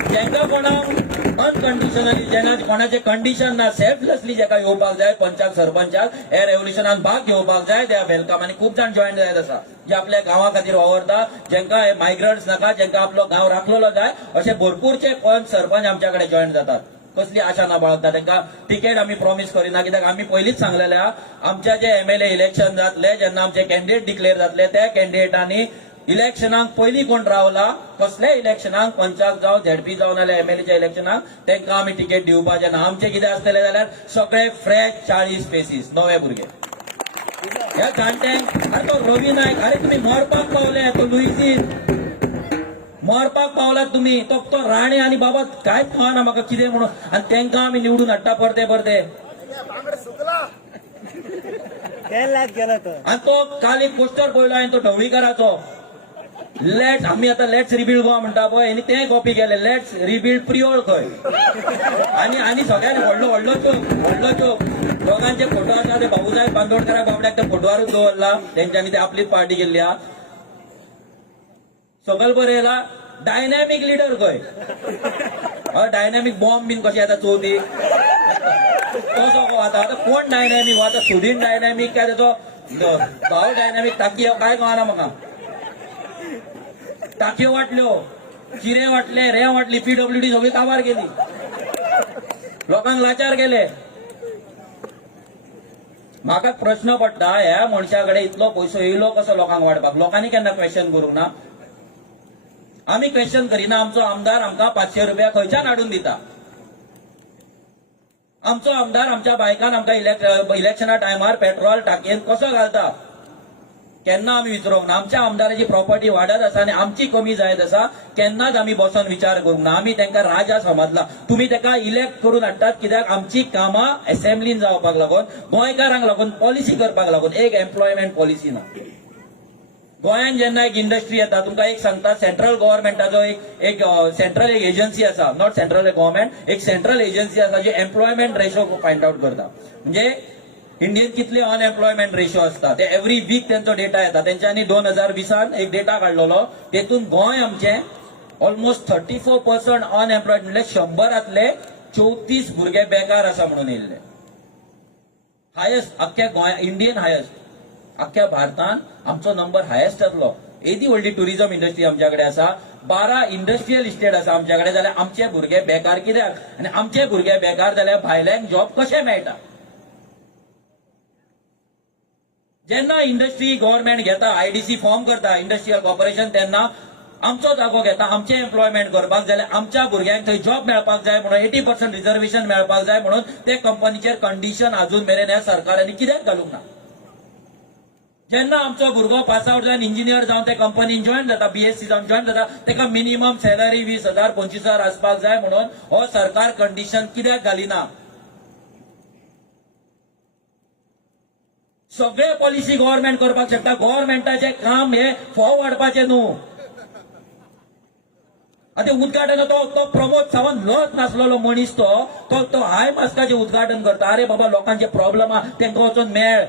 जेंका कोणाक अनकंडिशनली जेन्ना कोणाचे कंडिशन ना, सेल्फलेसली जेका येवपाक जाय पंचाक सरपंचाक हे रेव्होल्युशनान भाग घेवपाक जाय, ते वेलकम. आनी खूब जाण जॉईन जायत आसा जे आपल्या गांवा खातीर वावरता, जेंका हे मायग्रंट्स नाका, जेंका आपलो गांव राखलेलो जाय, अशे भरपूरचे पंच सरपंच आमच्या कडेन जॉईन जातात. कसली आशा ना बाळगता, तांकां तिकेट आमी प्रॉमिस करिना. कित्याक आमी पयलींच सांगलेले आहा, आमच्या जे एमएलए इलेक्शन जातले, जेन्ना आमचे कॅन्डिडेट डिक्लेअर जातले, त्या कॅन्डिडेटांनी इलेक्शनाक पयलीं कोण रावला, कसले इलेक्शनाक पंचाक जावं झेडपी जावं नाल्यार एमएलएच्या इलेक्शनाक तांकां आमी तिकेट दिवपाचे ना. आमचे कितें आसतले जाल्यार सगळे फ्रेश 40 फेसीस, नवे भुरगे. ह्या जाणट्यांक अरे तो रवी नायक, अरे तुम्ही मरपाक पावले, तो लुईसीन मरपाक पावलात तुम्ही, तो राणे आणि बाबा कांयच कळना म्हाका कितें म्हणून, आनी तांकां आमी निवडून हाडटा परते परते. आनी तो काल एक पोस्टर पळयलो हांवें, तो ढवळीकराचो, लेट्स आमी आतां लेट्स रिबिल्ड गोवा म्हणटा पळय, आनी तें कॉपी केले, लेट्स रिबिल्ड प्रियोळ खंय. आनी सगळ्यांनी व्हडलो चोक दोगांचे फोटो आसा, ते बाबूसाहेब बांदोडकराक बाबड्याक ते फोटोवारूच दवरला, तेंच्यांनी ते आपलीच पार्टी केल्ली आहा. सकयल बरें येयला डायनॅमिक लिडर खंय, डायनॅमिक बॉम्ब बीन कशें येता चवथी तसो आतां कोण डायनॅमिक, आतां सुदीन डायनॅमिक काय तेचो भाव डायनॅमिक, ताकी काय कळना म्हाका. टाकयो वाटल्यो, चिरे वाटले, रेंव वाटली, पीडब्ल्यूडी सगळी काबार केली, लोकांक लाचार केले. म्हाका प्रश्न पडटा, ह्या मनशाकडे इतलो पयसो येयलो कसो लोकांक वाडपाक, लोकांनी केन्ना क्वेश्चन करूंक ना. आमी क्वेश्चन करिना, आमचो आमदार आमकां 500 रुपया खंयच्यान हाडून दिता. आमचो आमदार आमच्या बायकान आमकां इलेक्शना टायमार पेट्रोल टाकयेन कसो घालता, केन्ना आमी विचारूंक ना. आमच्या आमदाराची प्रॉपर्टी वाडत आसा आनी आमची कमी जायत आसा, केन्नाच आमी बसून विचार करूंक ना. आमी तांकां राजा समजला. तुमी ताका इलेक्ट करून हाडटात कित्याक आमची कामां असेंब्लीन जावपाक लागून, गोंयकारांक लागून, पॉलिसी करपाक लागून. एक एम्प्लॉयमेंट पॉलिसी ना गोंयान. जेन्ना एक इंडस्ट्री येता, तुमकां एक सांगता, सेंट्रल गव्हर्नमेंटाचो एक सेंट्रल एक एजन्सी आसा, नॉट सेंट्रल गव्हर्नमेंट, एक सेंट्रल एजन्सी आसा जी एम्प्लॉयमेंट रेशो फायंड आउट करता. म्हणजे इंडियन कितले अनएम्प्लॉयमेंट रेशो असता ते एव्हरी वीक त्यांचो डेटा येता. तेंच्यांनी 2020 एक डेटा काढलेलो, तेतून गोंय आमचे ऑलमोस्ट 34% अनएम्प्लॉयड, म्हणजे 100रांतले 34 भुरगे बेकार आसा म्हणून येयल्ले. हायेस्ट अख्ख्या गोंया, इंडियन हायेस्ट, अख्ख्या भारतान आमचो नंबर हायेस्ट जातलो. एदी व्हडली टुरिझम इंडस्ट्री आमच्याकडे आसा, 12 इंडस्ट्रियल इस्टेट आसा आमच्याकडे. जाल्यार आमचे भुरगे बेकार कित्याक, आनी आमचे भुरगे बेकार जाल्यार भायल्यांक जॉब कशें मेळटा. जेन्ना इंडस्ट्री गव्हर्नमेंट घेता, आयडीसी फॉर्म करता, इंडस्ट्रियल कॉर्पोरेशन, तेन्ना आमचो जागो घेता, आमचे एम्प्लॉयमेंट करपाक जाय, आमच्या भुरग्यांक थंय जॉब मेळपाक जाय म्हणून, 80% रिझर्वेशन मेळपाक जाय म्हणून ते कंपनीचेर कंडिशन अजून मेरेन ह्या सरकारांनी कित्याक घालूंक ना. जेन्ना आमचो भुरगो पास आउट जावन इंजिनियर जावन ते कंपनीन जॉईन जाता, बीएससी जावन जॉईन जाता, ताका मिनिमम सॅलरी 20,000 25,000 आसपाक जाय म्हणून हो सरकार कंडिशन कित्याक घालिना. सगळे पॉलिसी गव्हर्नमेंट करपाक शकता. गव्हर्नमेंटाचे काम हे फोव वाडपाचे न्हू. आता उद्घाटन तो प्रमोद सावंत लज नासलेलो मनीस, तो हाय मास्काचे उद्घाटन करता. अरे बाबा, लोकांचे प्रॉब्लेम आहा तांकां वचून मेळ.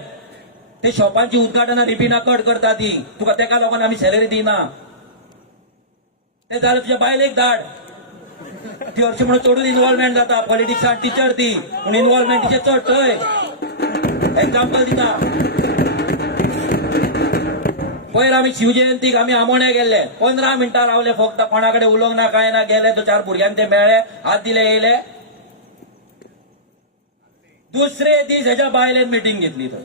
ते शॉपांची उद्घाटनां रिपीना कट करता ती, तुका तेका लागून आमी सॅलरी दिना. ते जाल्यार तुज्या बायलेक धाड, ती हरशी म्हणून चडून इन्व्हॉल्वमेंट जाता. पॉलिटिक्सान टिचर ती पूण इन्व्हॉल्वमेंटीचे चड थंय. एक्झाम्पल दिता, पयर आमी शिवजयंतीक आमी आमोण्या गेल्ले, 15 मिनटां रावले फक्त, कोणाकडे उलोवंक ना काय ना. गेले 2-4 भुरग्यांक ते मेळ्ळे, हात दिले, येयले. दुसरे दीस ह्याच्या बायलेन मिटिंग घेतली थंय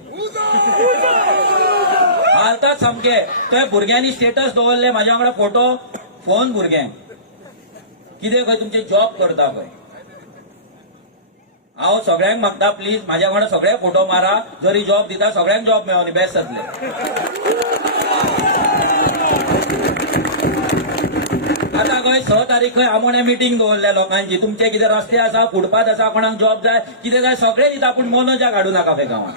हालतात सामके. थंय भुरग्यांनी स्टेटस दवरले म्हाज्या वांगडा फोटो फोन भुरग्यांक कितें खंय तुमचे जॉब करता खंय. हांव सगळ्यांक मागता प्लीज म्हाज्या वांगडा सगळे फोटो मारा. जरी जॉब दिता सगळ्यांक जॉब मेळोनी बेस्ट जातले. आता खंय 6 तारीख खंय आमोण्या मिटींग दवरल्या लोकांची. तुमचे कितें रस्ते आसा फुटपाथ आसा कोणाक जॉब जाय कितें जाय सगळे दिता पूण मनोजा काडू नाका हे गांवांत.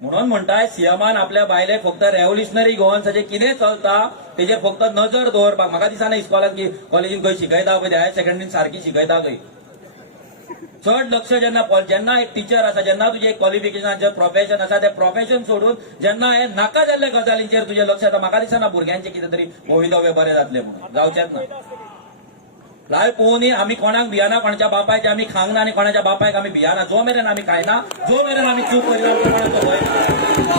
म्हणून म्हणटाय सीएमान आपल्या बायलेक फक्त रेव्होल्युशनरी गोवन्साचें कितें चलता तेजेर फक्त नजर दवरपाक. म्हाका दिसना इस्कॉलात की कॉलेजीन खंय शिकयता पळय हायर सेकंडरीन सारकी शिकयता खंय. चड लक्ष जेन्ना एक टीचर आसा जेन्ना तुजें एक क्वॉलिफिकेशन प्रोफेशन आसा तें प्रोफेशन सोडून जेन्ना हे नाका जाल्ल्या गजालींचेर तुजें लक्ष येता म्हाका दिसना भुरग्यांचे कितें तरी भवितव्य बरें जातलें म्हणून जावचेंच ना. लाय पळोवनी आमी कोणाक भियाना कोणाच्या बापायचे आमी खांक ना आनी कोणाच्या बापायक आमी भियाना. जो मेरेन आमी खायना जो मेरेन आमी चूक करिना कोणाचो भंय ना.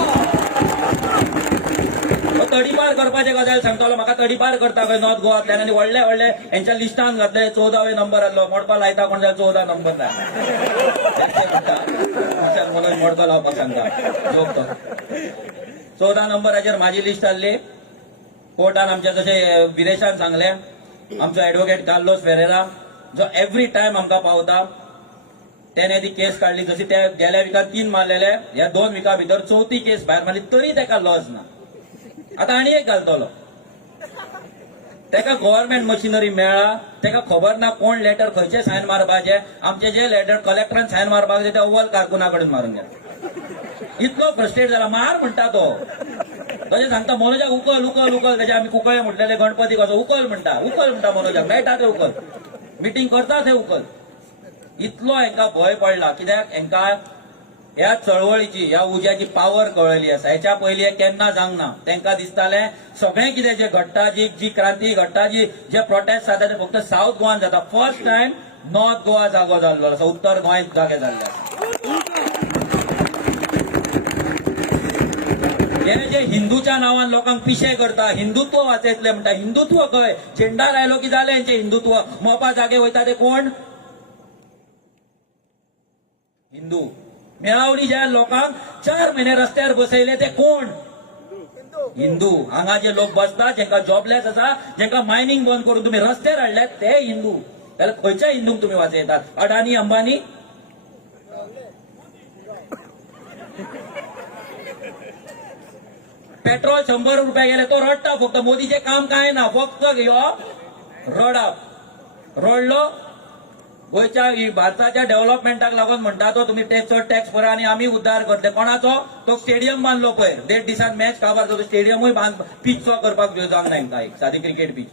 तडीपार करपाचे गजाल सांगतालो म्हाका तडीपार करता खंय नॉर्थ गोवांतल्यान आनी व्हडले व्हडले हेंच्या लिस्टान घातले 14वे नंबर आहलो मोडको लायता कोण जाल्यार 14 नंबर जाय मनोज मोडको लावपाक सांगता जोक तो. 14 नंबराचेर म्हाजी लिस्ट आहली. कोर्टान आमच्या जशें विरेशान सांगलें आमचो एडवोकेट कार्लोस फेरेरा जो एव्हरी टायम आमकां पावता त्याने ती केस काढली. जशी त्या गेल्या विकात 3 मारलेले ह्या 2 विका भितर 4थी केस भायर मारली तरी ताका लॉस ना. आता आनी एक घालतलो ताका गव्हर्नमेंट मशिनरी मेळ्ळा ताका खबर ना कोण लेटर खंयचे सायन मारपाचे. आमचे जे लेटर कलेक्टरान सायन मारपाक जाय ते अव्वल कारकुना कडेन मारून गेला. इतलो फ्रस्ट्रेट जाला मार म्हणटा तो. तशें सांगता मनोजाक उकल उकल उकल तेजे आमी कुंकळे म्हटलेले गणपती कसो उकल म्हणटा मनोजाक मेळटा ते उकल मिटींग करता थंय उकल. इतलो हांकां भंय पडला कित्याक हांकां ह्या चळवळीची ह्या उज्याची पावर कळली आसा. हेच्या पयलीं हे केन्ना जावंक ना. तांकां दिसतालें सगळें कितें जे घडटा जी क्रांती घडटा जे प्रोटेस्ट जाता ते फक्त साऊथ गोवान जाता. फर्स्ट टायम नॉर्थ गोवा जागो जाल्लो आसा उत्तर गोंयांत जागे जाल्ले आसा. हे जे हिंदूच्या नांवान लोकांक पिशे करता हिंदुत्व वाचयतले म्हणटा. हिंदुत्व खंय झेंडा लायलो की जालें हेंचे हिंदुत्व. मोपा जागे वयता ते कोण हिंदू. मेळावडी ज्या लोकांक 4 म्हयने रस्त्यार बसयले ते कोण हिंदू. हांगा जे लोक बसतात जेंका जॉबलेस आसा जेंका मायनिंग बंद करून तुम्ही रस्त्यार हाडल्यात ते हिंदू. जाल्यार खंयच्या हिंदूंक तुम्ही वाचयतात. अडानी अंबानी पेट्रोल 100 रुपया गेले तो रडटा फक्त. मोदीचे काम काय ना फक्त रडप. रडलो गोयच्या भारताच्या डेव्हलपमेंटाक लागून म्हणटा तो तुम्ही चड टॅक्स भरा आणि आम्ही उद्धार करतले. कोणाचो तो स्टेडियम बांधलो पळय 1.5 दिसान मॅच काबार जातो स्टेडियमूय पिचचो करपाक जावंक ना हांकां एक सादी क्रिकेट पीच.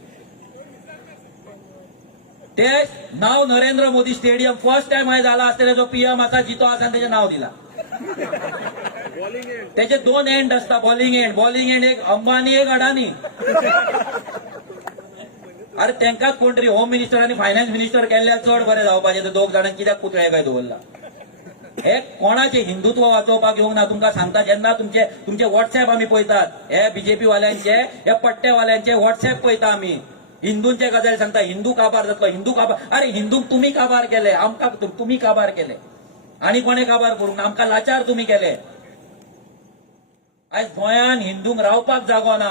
ते नाव Narendra Modi stadium first time हांवें जाला आसतले जो पीएम आसा जितो आसा आनी तेजें नाव दिला. त्याचे 2 एंड असता बॉलिंग एंड एक अंबानी एक अडानी. अरे तांकां कोण तरी होम मिनिस्टर आणि फायनान्स मिनिस्टर केल्यार चड बरें जावपाचें. ते 2 जाणांक कित्याक पुतळे काय दवरला. हे कोणाचे हिंदुत्व वाचोवपाक येवंक ना. तुमकां सांगता जेन्ना तुमचे व्हॉट्सअप आमी पळयतात हे बीजेपी वाल्यांचे हे पट्टेवाल्यांचे व्हॉट्सअप पळयता आमी. हिंदूंचे गजाल सांगता हिंदू काबार जातलो हिंदू काबार. अरे हिंदूंक तुमी काबार केले आमकां तुमी काबार केले आनी कोणे काबार करूंक ना. आमकां लाचार तुमी केले. आयज गोंयान हिंदूंक रावपाक जागो ना.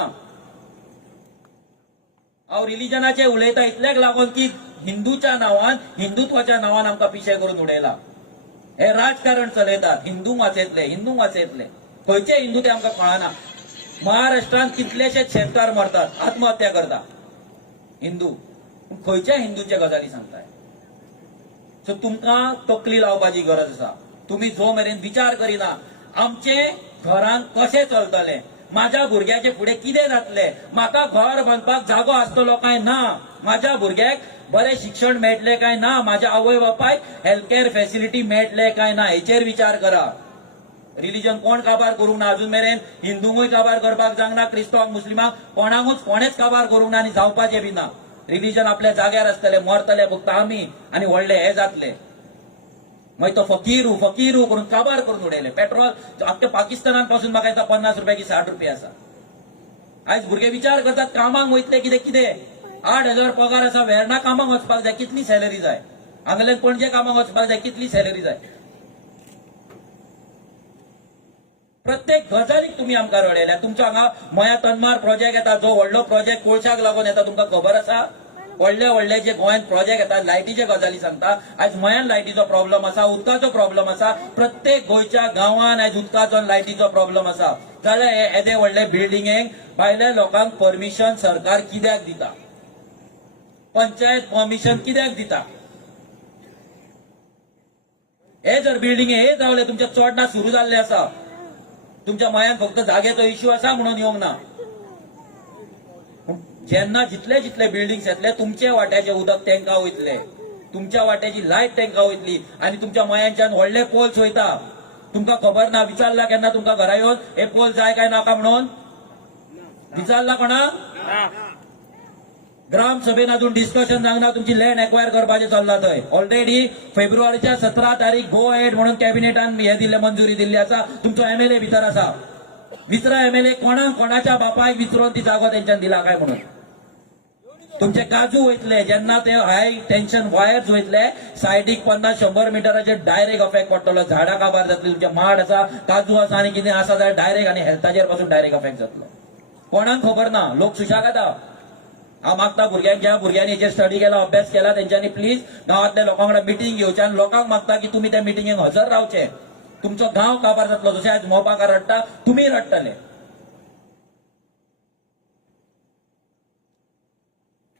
हांव रिलिजनाचे उलयता इतल्याक लागून की हिंदूच्या नांवान हिंदुत्वाच्या नांवान आमकां पिशे करून उडयला. हे राजकारण चलयतात. हिंदूंक वाचयतले खंयचे हिंदू ते आमकां कळना. महाराष्ट्रांत कितलेशेच शेतकार मरतात आत्महत्या करता हिंदू. खंयच्या हिंदूचे गजाली सांगताय. सो तुमकां तकली लावपाची गरज आसा. तुम्ही जो मेरेन विचार करिना आमचे घरान कशें चलतले माझ्या भुरग्याचे फुडें कितें जातलें. म्हाका घर बांदपाक जागो आसतलो काय ना. माझ्या भुरग्याक बरें शिक्षण मेळटलें काय ना. माझ्या आवय बापायक हेल्थ केअर फॅसिलिटी मेळटले काय ना हेचेर विचार करा. रिलिजन कोण काबार करूंक ना अजून मेरेन. हिंदूंकूय काबार करपाक जावंक ना क्रिस्तांवांक मुस्लिमांक कोणेच काबार करूंक ना आनी जावपाचें बी ना. रिलिजन आपल्या जाग्यार आसतले मरतले फक्त आमी आनी व्हडले हे जातले. मागीर तो फकीरू करून काबार करून उडयले. पेट्रोल आख्या पाकिस्तानान पासून म्हाका येता 50 रुपया की 60 रुपया आसा. आयज भुरगे विचार करतात कामाक वयतले कितें कितें 8,000 पगार आसा वेर्णा कामाक वचपाक जाय कितली सॅलरी जाय हांगाल्यान पणजे कामाक वचपाक जाय कितली सॅलरी जाय प्रत्येक गजालीक तुम्ही आमकां रडयल्या तुमचो हांगा मया तन्मार प्रोजेक्ट येता जो व्हडलो प्रोजेक्ट कोळशाक लागून येता तुमकां खबर आसा व्हडले व्हडले जे गोंयांत प्रोजेक्ट येतात लायटीचे गजाली सांगता आयज मयान लायटीचो प्रॉब्लम आसा उदकाचो प्रॉब्लम आसा प्रत्येक गोंयच्या गांवांत आयज उदकाचो लायटीचो प्रॉब्लम आसा जाल्यार हे येदे व्हडले बिल्डिंगेक भायल्या लोकांक परमिशन सरकार कित्याक दिता पंचायत परमिशन कित्याक दिता हे जर बिल्डिंगे हे जावले तुमचे चोडणा सुरू जाल्ले आसा तुमच्या मयान फक्त जागेचो इश्यू आसा म्हणून येवंक ना जेन्ना जितले जितले बिल्डिंग्स येतले तुमचे वाट्याचे उदक तांकां वयतले तुमच्या वाट्याची लायट तांकां वयतली आनी तुमच्या मयांच्यान व्हडले पोल्स वयता तुमकां खबर ना विचारला केन्ना तुमकां घरा येवन हे पोल जाय काय नाका म्हणून विचारला कोणाक ग्राम सभेन अजून डिस्कशन जावना तुमची लँड एक्वायर करपाचें चल्ला थंय ऑलरेडी फेब्रुवारीच्या 17 तारीख गो एड म्हणून कॅबिनेटान हे दिल्ले मंजुरी दिल्ली आसा तुमचो MLA भितर आसा विचरा MLA कोणाच्या बापायक विचरोन ती जागो तेंच्यान दिला काय म्हणून तुमचे काजू वयतले जेन्ना ते हाय टेन्शन वायर्स वयतले सायडीक 50-100 मिटराचे डायरेक्ट अफेक्ट पडटलो झाडां काबार जातली तुमचे माड आसा काजू आसा आनी कितें आसा जाल्यार डायरेक्ट आनी हेल्थाचेर पासून डायरेक्ट अफेक्ट जातलो कोणाक खबर ना लोक सुशागत आहा हांव मागता भुरग्यांक ज्या भुरग्यांनी हेचेर स्टडी केला अभ्यास केला तेंच्यांनी प्लीज गांवांतल्या लोकां वांगडा मिटींग घेवचें आनी लोकांक मागता की तुमी त्या मिटींगेक हजर रावचे तुमचो गांव काबार जातलो जशें आयज मोपाकार रडटा तुमी रडटले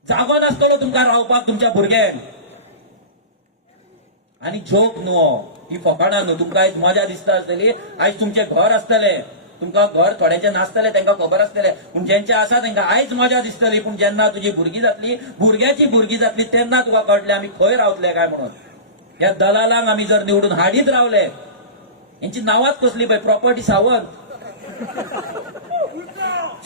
जागो नासतलो तुमकां रावपाक तुमच्या भुरग्यांक आनी जोक न्हू ही फकाणां न्हू तुमकां आयज मजा दिसता आसतली आयज तुमचें घर आसतलें तुमकां घर थोड्यांचे नासतले तांकां खबर आसतलें पूण जेंचे आसा तांकां आयज मजा दिसतली पूण जेन्ना तुजी भुरगीं जातली भुरग्याची भुरगीं जातली तेन्ना तुका कळटलें आमी खंय रावतले काय म्हणून ह्या दलालांक आमी जर निवडून हाडीत रावले हेंची नांवांच कसली पळय प्रॉपर्टी सावंत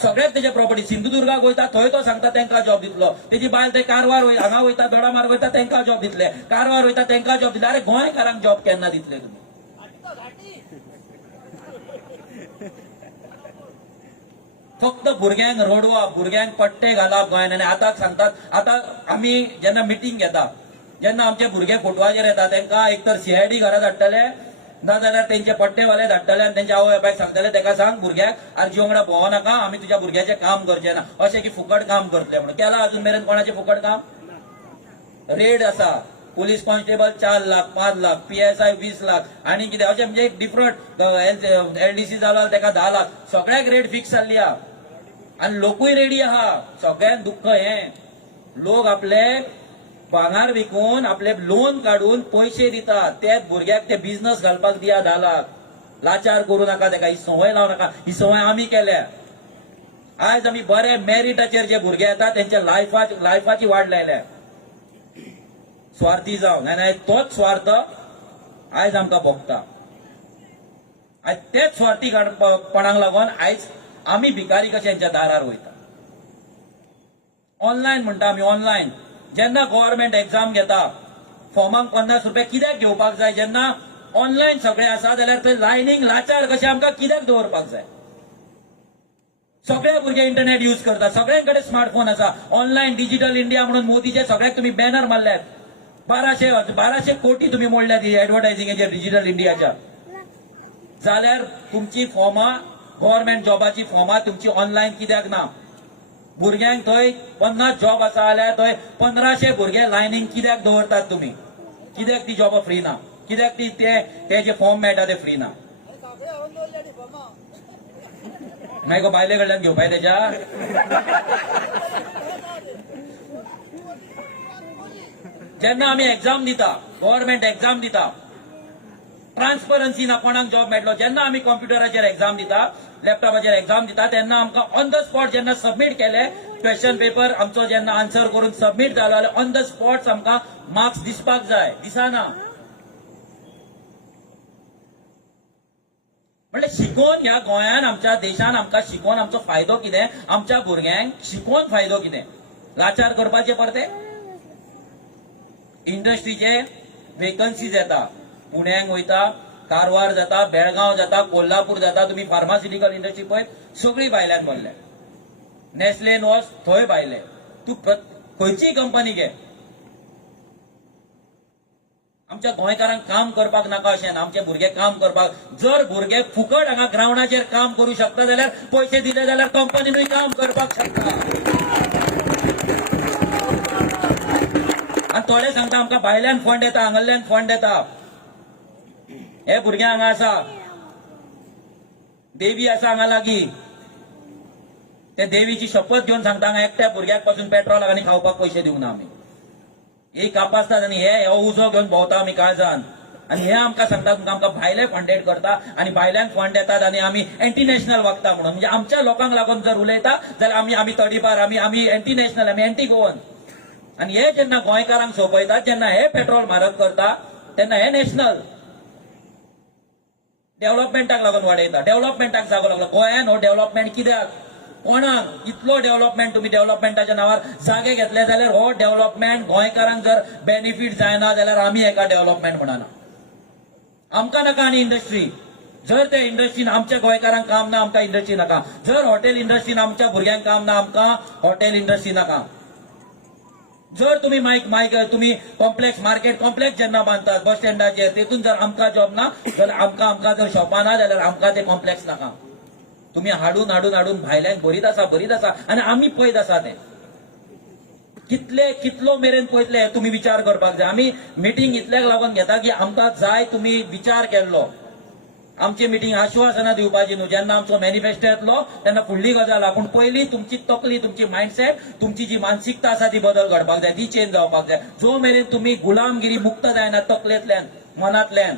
सगळ्याक तेजे प्रॉपर्टी सिंधुदुर्गाक वयता थंय तो सांगता तांकां जॉब दितलो तेजी बायल थंय कारवार हांगा वयता दोडामार्ग वयता तांकां जॉब दितले कारवार वयता तांकां जॉब दितले अरे गोंयकारांक जॉब केन्ना दितले तुमी फक्त भुरग्यांक रडोवप भुरग्यांक पट्टे घालप गोंयान आनी आतां सांगतात आतां आमी जेन्ना मिटींग घेता जेन्ना आमचे भुरगे फोटवाचेर येता तांकां एक तर CID घरा धाडटले ना जाल्यार तेंचे पट्टेवाले धाडटले आनी तेंच्या आवय बापायक सांगतले तेका सांग भुरग्याक आरजी वांगडा भोंवो नाका आमी तुज्या भुरग्याचें काम करचें ना अशें की फुकट काम करतले म्हणून केला अजून मेरेन कोणाचें फुकट काम रेड आसा police constable 4 lakh 5 lakh PSI 20 lakh आनी कितें अशें म्हणजे डिफरंट LDC जालो तेका 10 लाख सगळ्याक रेट फिक्स जाल्ली आहा आनी लोकूय रेडी आहा सगळ्यांक दुख्ख हें लोक आपले भांगार विकून आपले लोन काढून पैसे दितात तेच भुरग्याक ते बिझनस घालपाक दिया 10 लाख लाचार करू नाका तेका ही संवय लावू नाका ही संवय आमी केल्या आयज आमी बरे मेरिटाचेर जे भुरगे येतात तेंच्या लायफाची वाट लायल्या स्वार्थी जावन आनी तोच स्वार्थ आयज आमकां भोगता आयज तेच स्वार्थीपणाक लागून आयज आमी भिकारी कशे हेंच्या दारार वयता ऑनलायन म्हणटा आमी ऑनलायन जेन्ना गव्हर्नमेंट एग्जाम घेता फॉर्माक 50 रुपया कित्याक घेवपाक जाय जेन्ना ऑनलायन सगळें आसा जाल्यार थंय लायनींग लाचार कशें आमकां कित्याक दवरपाक जाय सगळे भुरगे इंटरनेट यूज करता सगळ्यां कडेन स्मार्टफोन आसा ऑनलायन डिजिटल इंडिया म्हणून मोदीचे सगळ्याक तुमी बॅनर मारल्यात 1200 कोटी तुमी मोडल्यात एडवर्टायझिंगेचेर डिजिटल इंडियाच्या जाल्यार तुमची फॉर्मां गव्हर्नमेंट जॉबाची फॉर्मां तुमची ऑनलायन कित्याक ना भुरग्यांक थंय 50 जॉब आसा जाल्यार थंय 1500 भुरगे लायनींग कित्याक दवरतात तुमी कित्याक ती जॉब फ्री ना कित्याक ते जे फॉर्म मेळटा ते फ्री ना मागीर बायले कडल्यान घेवपाय तेच्या जेन्ना आमी एग्जाम दिता गव्हर्नमेंट एग्जाम दिता ट्रान्सपरन्सी ना कोणाक जॉब मेळटलो जेन्ना आमी कॉम्प्युटराचेर एग्जाम दिता लॅपटॉपाचेर एग्जाम दिता तेन्ना आमकां ऑन द स्पॉट जेन्ना सबमीट केले क्वेश्चन पेपर आमचो जेन्ना आन्सर करून सबमीट जालो जाल्यार ऑन द स्पॉट आमकां मार्क्स दिसपाक जाय दिसना म्हणजे शिकून ह्या गोंयान आमच्या देशान आमकां शिकून आमचो फायदो कितें आमच्या भुरग्यांक शिकून फायदो कितें लाचार करपाचे परते इंडस्ट्रीचे वेकन्सीज येता पुण्याक वयता कारवार जाता बेळगांव जाता कोल्हापूर जाता तुम्ही फार्मास्युटिकल इंडस्ट्री पळय सगळी भायल्यान भरल्या नेस्लेन वच थंय भायले. तूं खंयचीय कंपनी घे, आमच्या गोंयकारांक काम करपाक नाका अशें ना. आमचे भुरगे काम करपाक, जर भुरगे फुकट हांगा ग्राउंडाचेर काम करूं शकता जाल्यार, पयशे दिले जाल्यार कंपनीनूय काम करपाक शकता. आनी थोडे सांगता आमकां भायल्यान फंड येता, हांगाल्यान फंड येता. हे भुरगे हांगा आसा, देवी आसा हांगा लागीं, ते देवीची शपथ घेवन सांगता हांगा एकट्या भुरग्याक पासून पेट्रोलाक आनी खावपाक पयशे दिवंक ना आमी. ही कापासतात आनी हे उजो घेवन भोंवता आमी काळजान. आनी हे आमकां सांगता तुमकां आमकां भायले फंडेड करता आनी भायल्यान फंड येतात आनी आमी एंटी नॅशनल वागता म्हणून. म्हणजे आमच्या लोकांक लागून जर उलयता जाल्यार आमी तडीपार, आमी एंटी नॅशनल, आमी एंटी गोवन. आनी हे जेन्ना गोंयकारांक सोंपयतात, जेन्ना हे पेट्रोल म्हारग करता, तेन्ना हे नॅशनल डेव्हलपमेंटाक लागून वाडयता. डेव्हलपमेंटाक जागो लागलो. गोंयान हो डेव्हलपमेंट कित्याक? कोणाक? इतलो डेव्हलपमेंट तुम्ही डेव्हलपमेंटाच्या नावार जागे घेतले जाल्यार हो डेव्हलपमेंट गोंयकारांक जर बेनिफीट जायना जाल्यार आमी हेका डेव्हलपमेंट म्हणना. आमकां नाका आनी इंडस्ट्री. जर ते इंडस्ट्रीन आमच्या गोंयकारांक काम ना, आमकां इंडस्ट्री नाका. जर हॉटेल इंडस्ट्रीन आमच्या भुरग्यांक काम ना, आमकां हॉटेल इंडस्ट्री नाका. जर तुम्ही तुम्ही कॉम्प्लेक्स, मार्केट कॉम्प्लेक्स जेन्ना बांधतात बस स्टँडाचेर, तेतून जर आमकां जॉब ना जाल्यार आमकां जर शॉपां ना जाल्यार आमकां ते कॉम्प्लेक्स नाका. तुम्ही हाडून भायल्यांक भरीत आसा आनी आमी पयत आसा. ते कितलो मेरेन पयतले तुम्ही विचार करपाक जाय. आमी मिटींग इतल्याक लागून घेता की आमकां जाय तुम्ही विचार केल्लो. आमची मिटींग आश्वासनां दिवपाची न्हू. जेन्ना आमचो मॅनिफेस्टो येतलो तेन्ना फुडली गजाल. पूण पयलीं तुमची तकली, तुमची मायंडसेट, तुमची जी मानसिकता आसा ती बदल घडपाक जाय, ती चेंज जावपाक जाय. जो मेरेन तुम्ही गुलामगिरी मुक्त जायना तकलेंतल्यान, मनांतल्यान,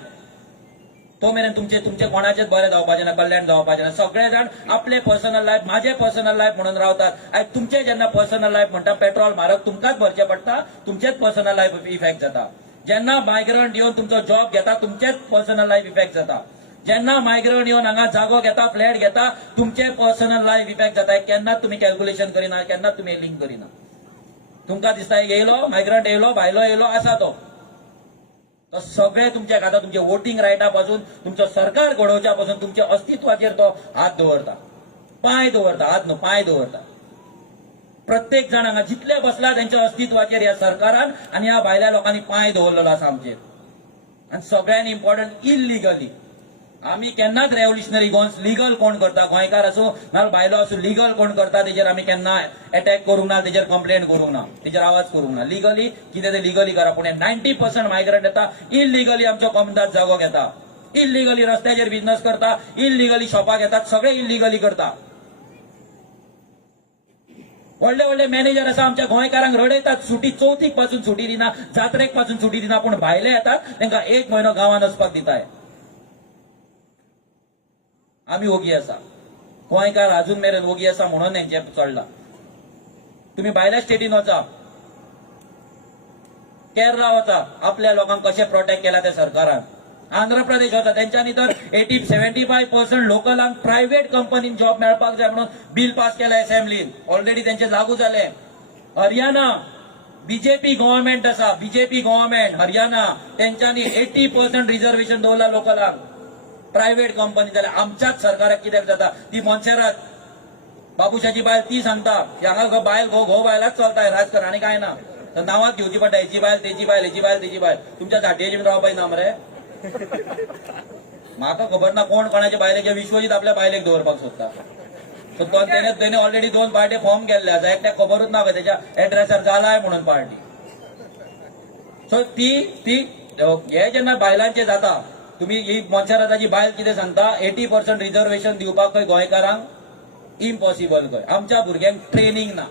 तो मेरेन तुमचे कोणाचेच बरें जावपाचें ना, कल्याण जावपाचें ना. सगळे जाण आपले पर्सनल लायफ, माझे पर्सनल लायफ म्हणून रावतात. आयज तुमचे जेन्ना पर्सनल लायफ म्हणटा, पेट्रोल म्हारग तुमकांच भरचें पडटा, तुमचेच पर्सनल लायफ इफेक्ट जाता. जेन्ना मायग्रंट येवन तुमचो जॉब घेता, तुमचेच पर्सनल लायफ इफेक्ट जाता. जेन्ना मायग्रंट येवन हांगा जागो घेता, फ्लॅट घेता, तुमचे पर्सनल लायफ इफेक्ट जाता. केन्नाच तुम्ही कॅल्क्युलेशन करिना, केन्नाच तुम्ही लिंक करिना. तुमकां दिसता येयलो मायग्रंट, येयलो भायलो, येयलो आसा तो सगळे तुमच्या खाता. तुमचे वोटिंग रायटा पासून, तुमचो सरकार घडोवच्या पासून, तुमच्या अस्तित्वाचेर तो हात दवरता, पांय दवरता. हात न्हू, पांय दवरता. प्रत्येक जाण हांगा जितले बसला त्यांच्या अस्तित्वाचेर ह्या सरकारान आनी ह्या भायल्या लोकांनी पांय दवरलेलो आसा आमचेर. आनी सगळ्यांनी इम्पॉर्टंट, इल्लिगली आमी केन्नाच रेव्होल्युशनरी गोन्स लीगल कोण करता, गोंयकार असो नाल्यार भायलो असो, लीगल कोण करता तेजेर आमी केन्ना अटॅक करूंक ना, तेजेर कंप्लेंट करूंक ना, तेजेर आवाज करूंक ना. लिगली कितें ते लिगली करा. पूण 90% मायग्रंट येता, इल्लिगली आमच्या कॉम्युनिटात जागो घेता, इल्लिगली रस्त्याचेर बिझनेस करता, इल्लिगली शॉपां घेतात, सगळे इल्लिगली करता. व्हडले व्हडले मॅनेजर आसा आमच्या गोंयकारांक रडयतात, सुटी चवथीक पासून सुटी दिना, जात्रेक पासून सुटी दिना, पूण भायले येतात तांकां 1 म्हयनो गांवांत वचपाक दिताय. आमी ओगी आसा, गोंयकार अजून मेरेन ओगी आसा म्हणून हेंचे चडला. तुम्ही भायल्या स्टेटीन वचा, केरळा वचा, आपल्या लोकांक कशें प्रोटेक्ट केला त्या सरकारान. आंध्र प्रदेश वचा, तेंच्यांनी तर 75% लोकलांक प्रायव्हेट कंपनीन जॉब मेळपाक जाय म्हणून बिल पास केला असेंब्लीन. ऑलरेडी तेंचे लागू जाले. हरियाणा बीजेपी गव्हर्नमेंट आसा, बीजेपी गव्हर्नमेंट हरियाणा, तेंच्यांनी 80% रिझर्वेशन दवरला लोकलांक प्रायव्हेट कंपनी. जाल्यार आमच्याच सरकाराक कित्याक जाता? ती मोन्सेरात बाबुशाची बायल ती सांगता की हांगा बायल घो बायलाच चलताय राजकारण आनी काय ना. तर नांवात घेवची पडटा, हेची बायल, तेची बायल, हेची बायल, तेची बायल. तुमच्या झाटयेची रावपाची ना मरे. म्हाका खबर ना कोण कोणाच्या बायलेक, विश्वजीत आपल्या बायलेक दवरपाक सोदता. सो तेणे ऑलरेडी 2 पार्टी फॉर्म केल्ले आसा, एकट्याक खबरूच ना त्याच्या एड्रेसार जालाय म्हणून पार्टी. सो ती हे जेन्ना बायलांचे जाता, तुम्ही ही मोन्सेराताची बायल कितें सांगता, 80% रिझर्वेशन दिवपाक खंय गोंयकारांक इम्पॉसिबल. खंय आमच्या भुरग्यांक ट्रेनिंग ना.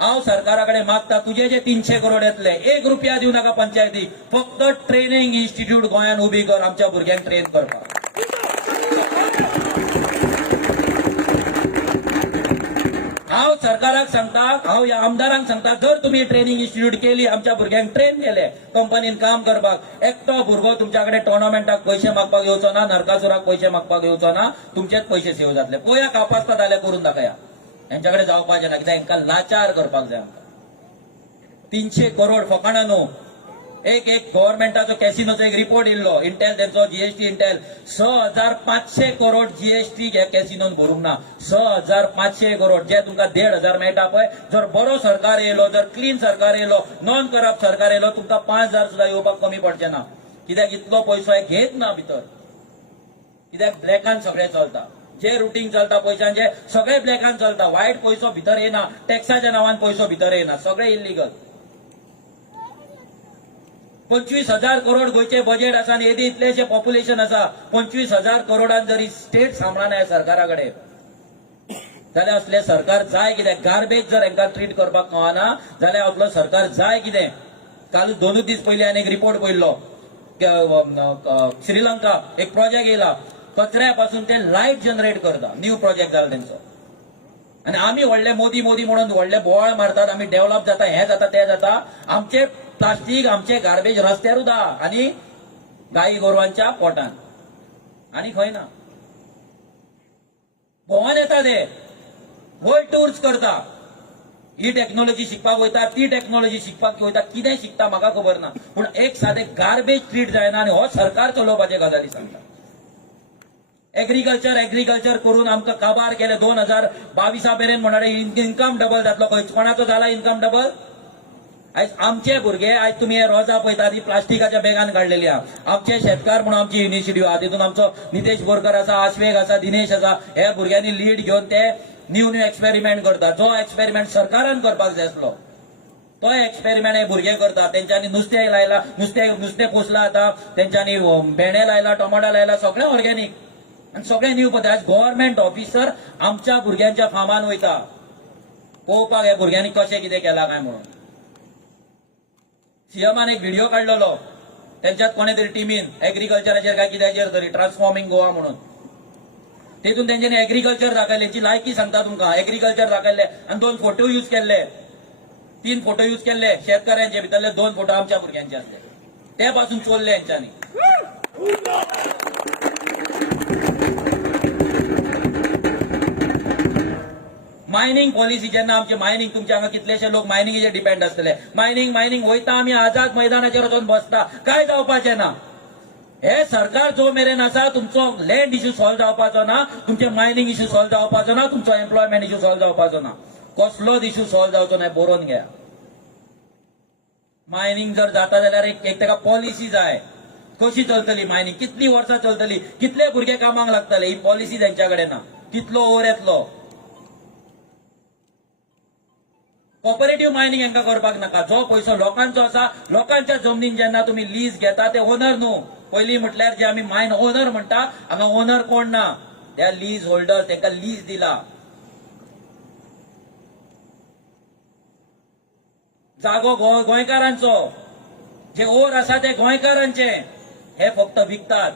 हांव सरकारा कडेन मागता, तुझे जे 300 करोड येतले, 1 रुपया दिव नाका पंचायतीक, फक्त ट्रेनिंग इन्स्टिट्यूट गोंयान उबी कर आमच्या भुरग्यांक ट्रेन करपाक. हांव सरकाराक सांगता, हांव ह्या आमदारांक सांगता, जर तुम्ही ट्रेनिंग इन्स्टिट्यूट केली, आमच्या भुरग्यांक ट्रेन केले कंपनीन काम करपाक, एकटो भुरगो तुमच्या कडेन टोर्नामेंटाक पयशे मागपाक येवचो ना, नरकासुराक पयशे मागपाक येवचो ना, तुमचेच पयशे सेव जातले. पळया कापासता जाल्यार करून दाखया. हेंच्या कडेन जावपाचें ना, कित्याक हेंकां लाचार करपाक जाय. आमकां 300 करोड फकाणां न्हू, एक गव्हर्नमेंटाचो कॅसिनोचो एक रिपोर्ट येयल्लो इंटेल त्यांचो जीएसटी इंटेल 6,500 करोड जीएसटी ह्या कॅसिनोन भरूंक ना 6,500 करोड जे तुमकां 1,500 मेळटा पळय जर बरो सरकार येयलो जर क्लीन सरकार येयलो नॉन करप्ट सरकार येयलो तुमकां 5,000 सुद्दां येवपाक कमी पडचे ना कित्याक इतलो पयसो हे घेत ना भितर कित्याक ब्लॅकान सगळें चलता जे रुटीन चलता पयशांचे सगळे ब्लॅकान चलता वायट पयसो भितर येना टॅक्साच्या नांवान पयसो भितर येना सगळे इल्लीगल 25,000 करोड गोंयचे बजेट आसा आनी येदी इतलेशे पॉप्युलेशन आसा 25,000 करोडान जरी स्टेट सांबाळना ह्या सरकारा कडेन जाल्यार असले सरकार जाय कितें गार्बेज जर हांकां ट्रीट करपाक कळना जाल्यार असलो सरकार जाय कितें काल 2 दीस पयलीं हांवें एक रिपोर्ट पळयल्लो श्रीलंका एक प्रोजेक्ट येयला कचऱ्यापासून ते लाईट जनरेट करता न्यू प्रोजेक्ट जाला तेंचो आणि आम्ही व्हडले मोदी म्हणून व्हडले बोवाळ मारतात आम्ही डेव्हलप जाता हे जाता ते जाता आमचे प्लास्टीक आमचे गार्बेज रस्त्यार उदा आणि गाई गोरवांच्या पोटान आणि खंय ना भोंवान येता ते वर्ल्ड टूर्स करता ही टेक्नॉलॉजी शिकपाक वयता ती टेक्नॉलॉजी शिकपाक वयता कितें शिकता म्हाका खबर ना पूण एक सादें गार्बेज ट्रीट जायना आनी हो सरकार चलोवपाचे गजाली सांगता एग्रीकल्चर करून आमकां काबार केले 2022 मेरेन म्हणणारे इन्कम डबल जातलो कोणाचो जाला इन्कम डबल आयज आमचे भुरगे आयज तुम्ही हे रोजा पळयता ती प्लास्टिकाच्या बॅगान काडलेली आहा आमचे शेतकार म्हणून आमची युनिव्हर्सिटी आहा तितून आमचो नितेश बोरकर आसा आश्वेग आसा दिनेश आसा हे भुरग्यांनी लीड घेवन ते न्यू एक्सपेरिमेंट करता जो एक्सपेरिमेंट सरकारान करपाक जाय आसलो तो एक्सपेरिमेंट हे भुरगे करता तेंच्यांनी नुस्तें लायला नुस्तें पोसला आता तेंच्यांनी भेंडे लायला टोमाटा लायला सगळें ऑर्गेनिक आणि सगळे न्यू पद्धत गव्हर्नमेंट ऑफिसर आमच्या भुरग्यांच्या फार्मान वयता पळोवपाक हे भुरग्यांनी कशें कितें केला काय म्हणून सीएमान एक व्हिडिओ काढलेलो त्यांच्यात कोणे तरी टिमीन एग्रीकल्चराचेर काय कित्याचेर तरी ट्रान्सफॉर्मिंग गोवा म्हणून तेतून तेंच्यांनी एग्रीकल्चर दाखयले ती लायकी सांगता तुमकां एग्रीकल्चर दाखयले आणि 2 फोटो यूज केल्ले 3 फोटो यूज केल्ले शेतकऱ्यांचे भितरले 2 फोटो आमच्या भुरग्यांचे आसले ते पासून चोरले यांच्यानी मायनिंग पॉलिसी जेन्ना आमचे मायनिंग तुमचे हांगा कितलेशे लोक मायनिंगेचेर डिपेंड आसतले मायनिंग वयता आमी आझाद मैदानाचेर वचून बसता काय जावपाचें ना हे सरकार जो मेरेन आसा तुमचो लँड इश्यू सॉल्व जावपाचो ना तुमचे मायनिंग इश्यू सॉल्व जावपाचो ना तुमचो एम्प्लॉयमेंट इश्यू सॉल्व जावपाचो ना कसलोच इश्यू सॉल्व जावचो ना बरोवन घ्या मायनिंग जर जाता जाल्यार एक ताका पॉलिसी जाय कशी चलतली मायनिंग कितली वर्सां चलतली कितले भुरगे कामाक लागतले ही पॉलिसी तेंच्या कडेन ना कितलो ओवर येतलो कॉपरेटिव्ह मायनिंग हांकां करपाक नाका जो पयसो लोकांचो आसा लोकांच्या जमनीन जेन्ना तुम्ही लीज घेता ते ओनर न्हू पयलीं म्हटल्यार जे आमी मायन ओनर म्हणटा हांगा ओनर कोण ना त्या लीज होल्डर तांकां लीज दिला जागो गोंयकारांचो जे ओर आसा ते गोंयकारांचे हे फक्त विकतात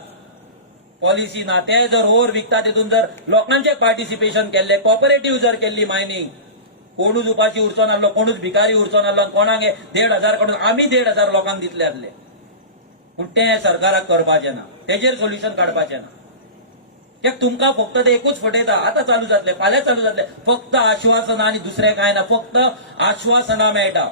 पॉलिसी ना ते जर ओर विकता तितून जर लोकांचे पार्टिसिपेशन केल्ले कॉपरेटिव्ह जर केल्ली मायनिंग कोणूच उपाशी उरचो नासलो कोणूच भिकारी उरचो नासलो कोणाक 1,500 कडून आमी 1,500 लोकांक दितले आसले पूण ते सरकाराक करपाचें ना तेजेर सोल्युशन काडपाचें ना कित्याक तुमकां फक्त ते एकूच फटयता आतां चालू जातले फाल्यां चालू जातले फक्त आश्वासनां आनी दुसरें कांय ना फक्त आश्वासनां मेळटा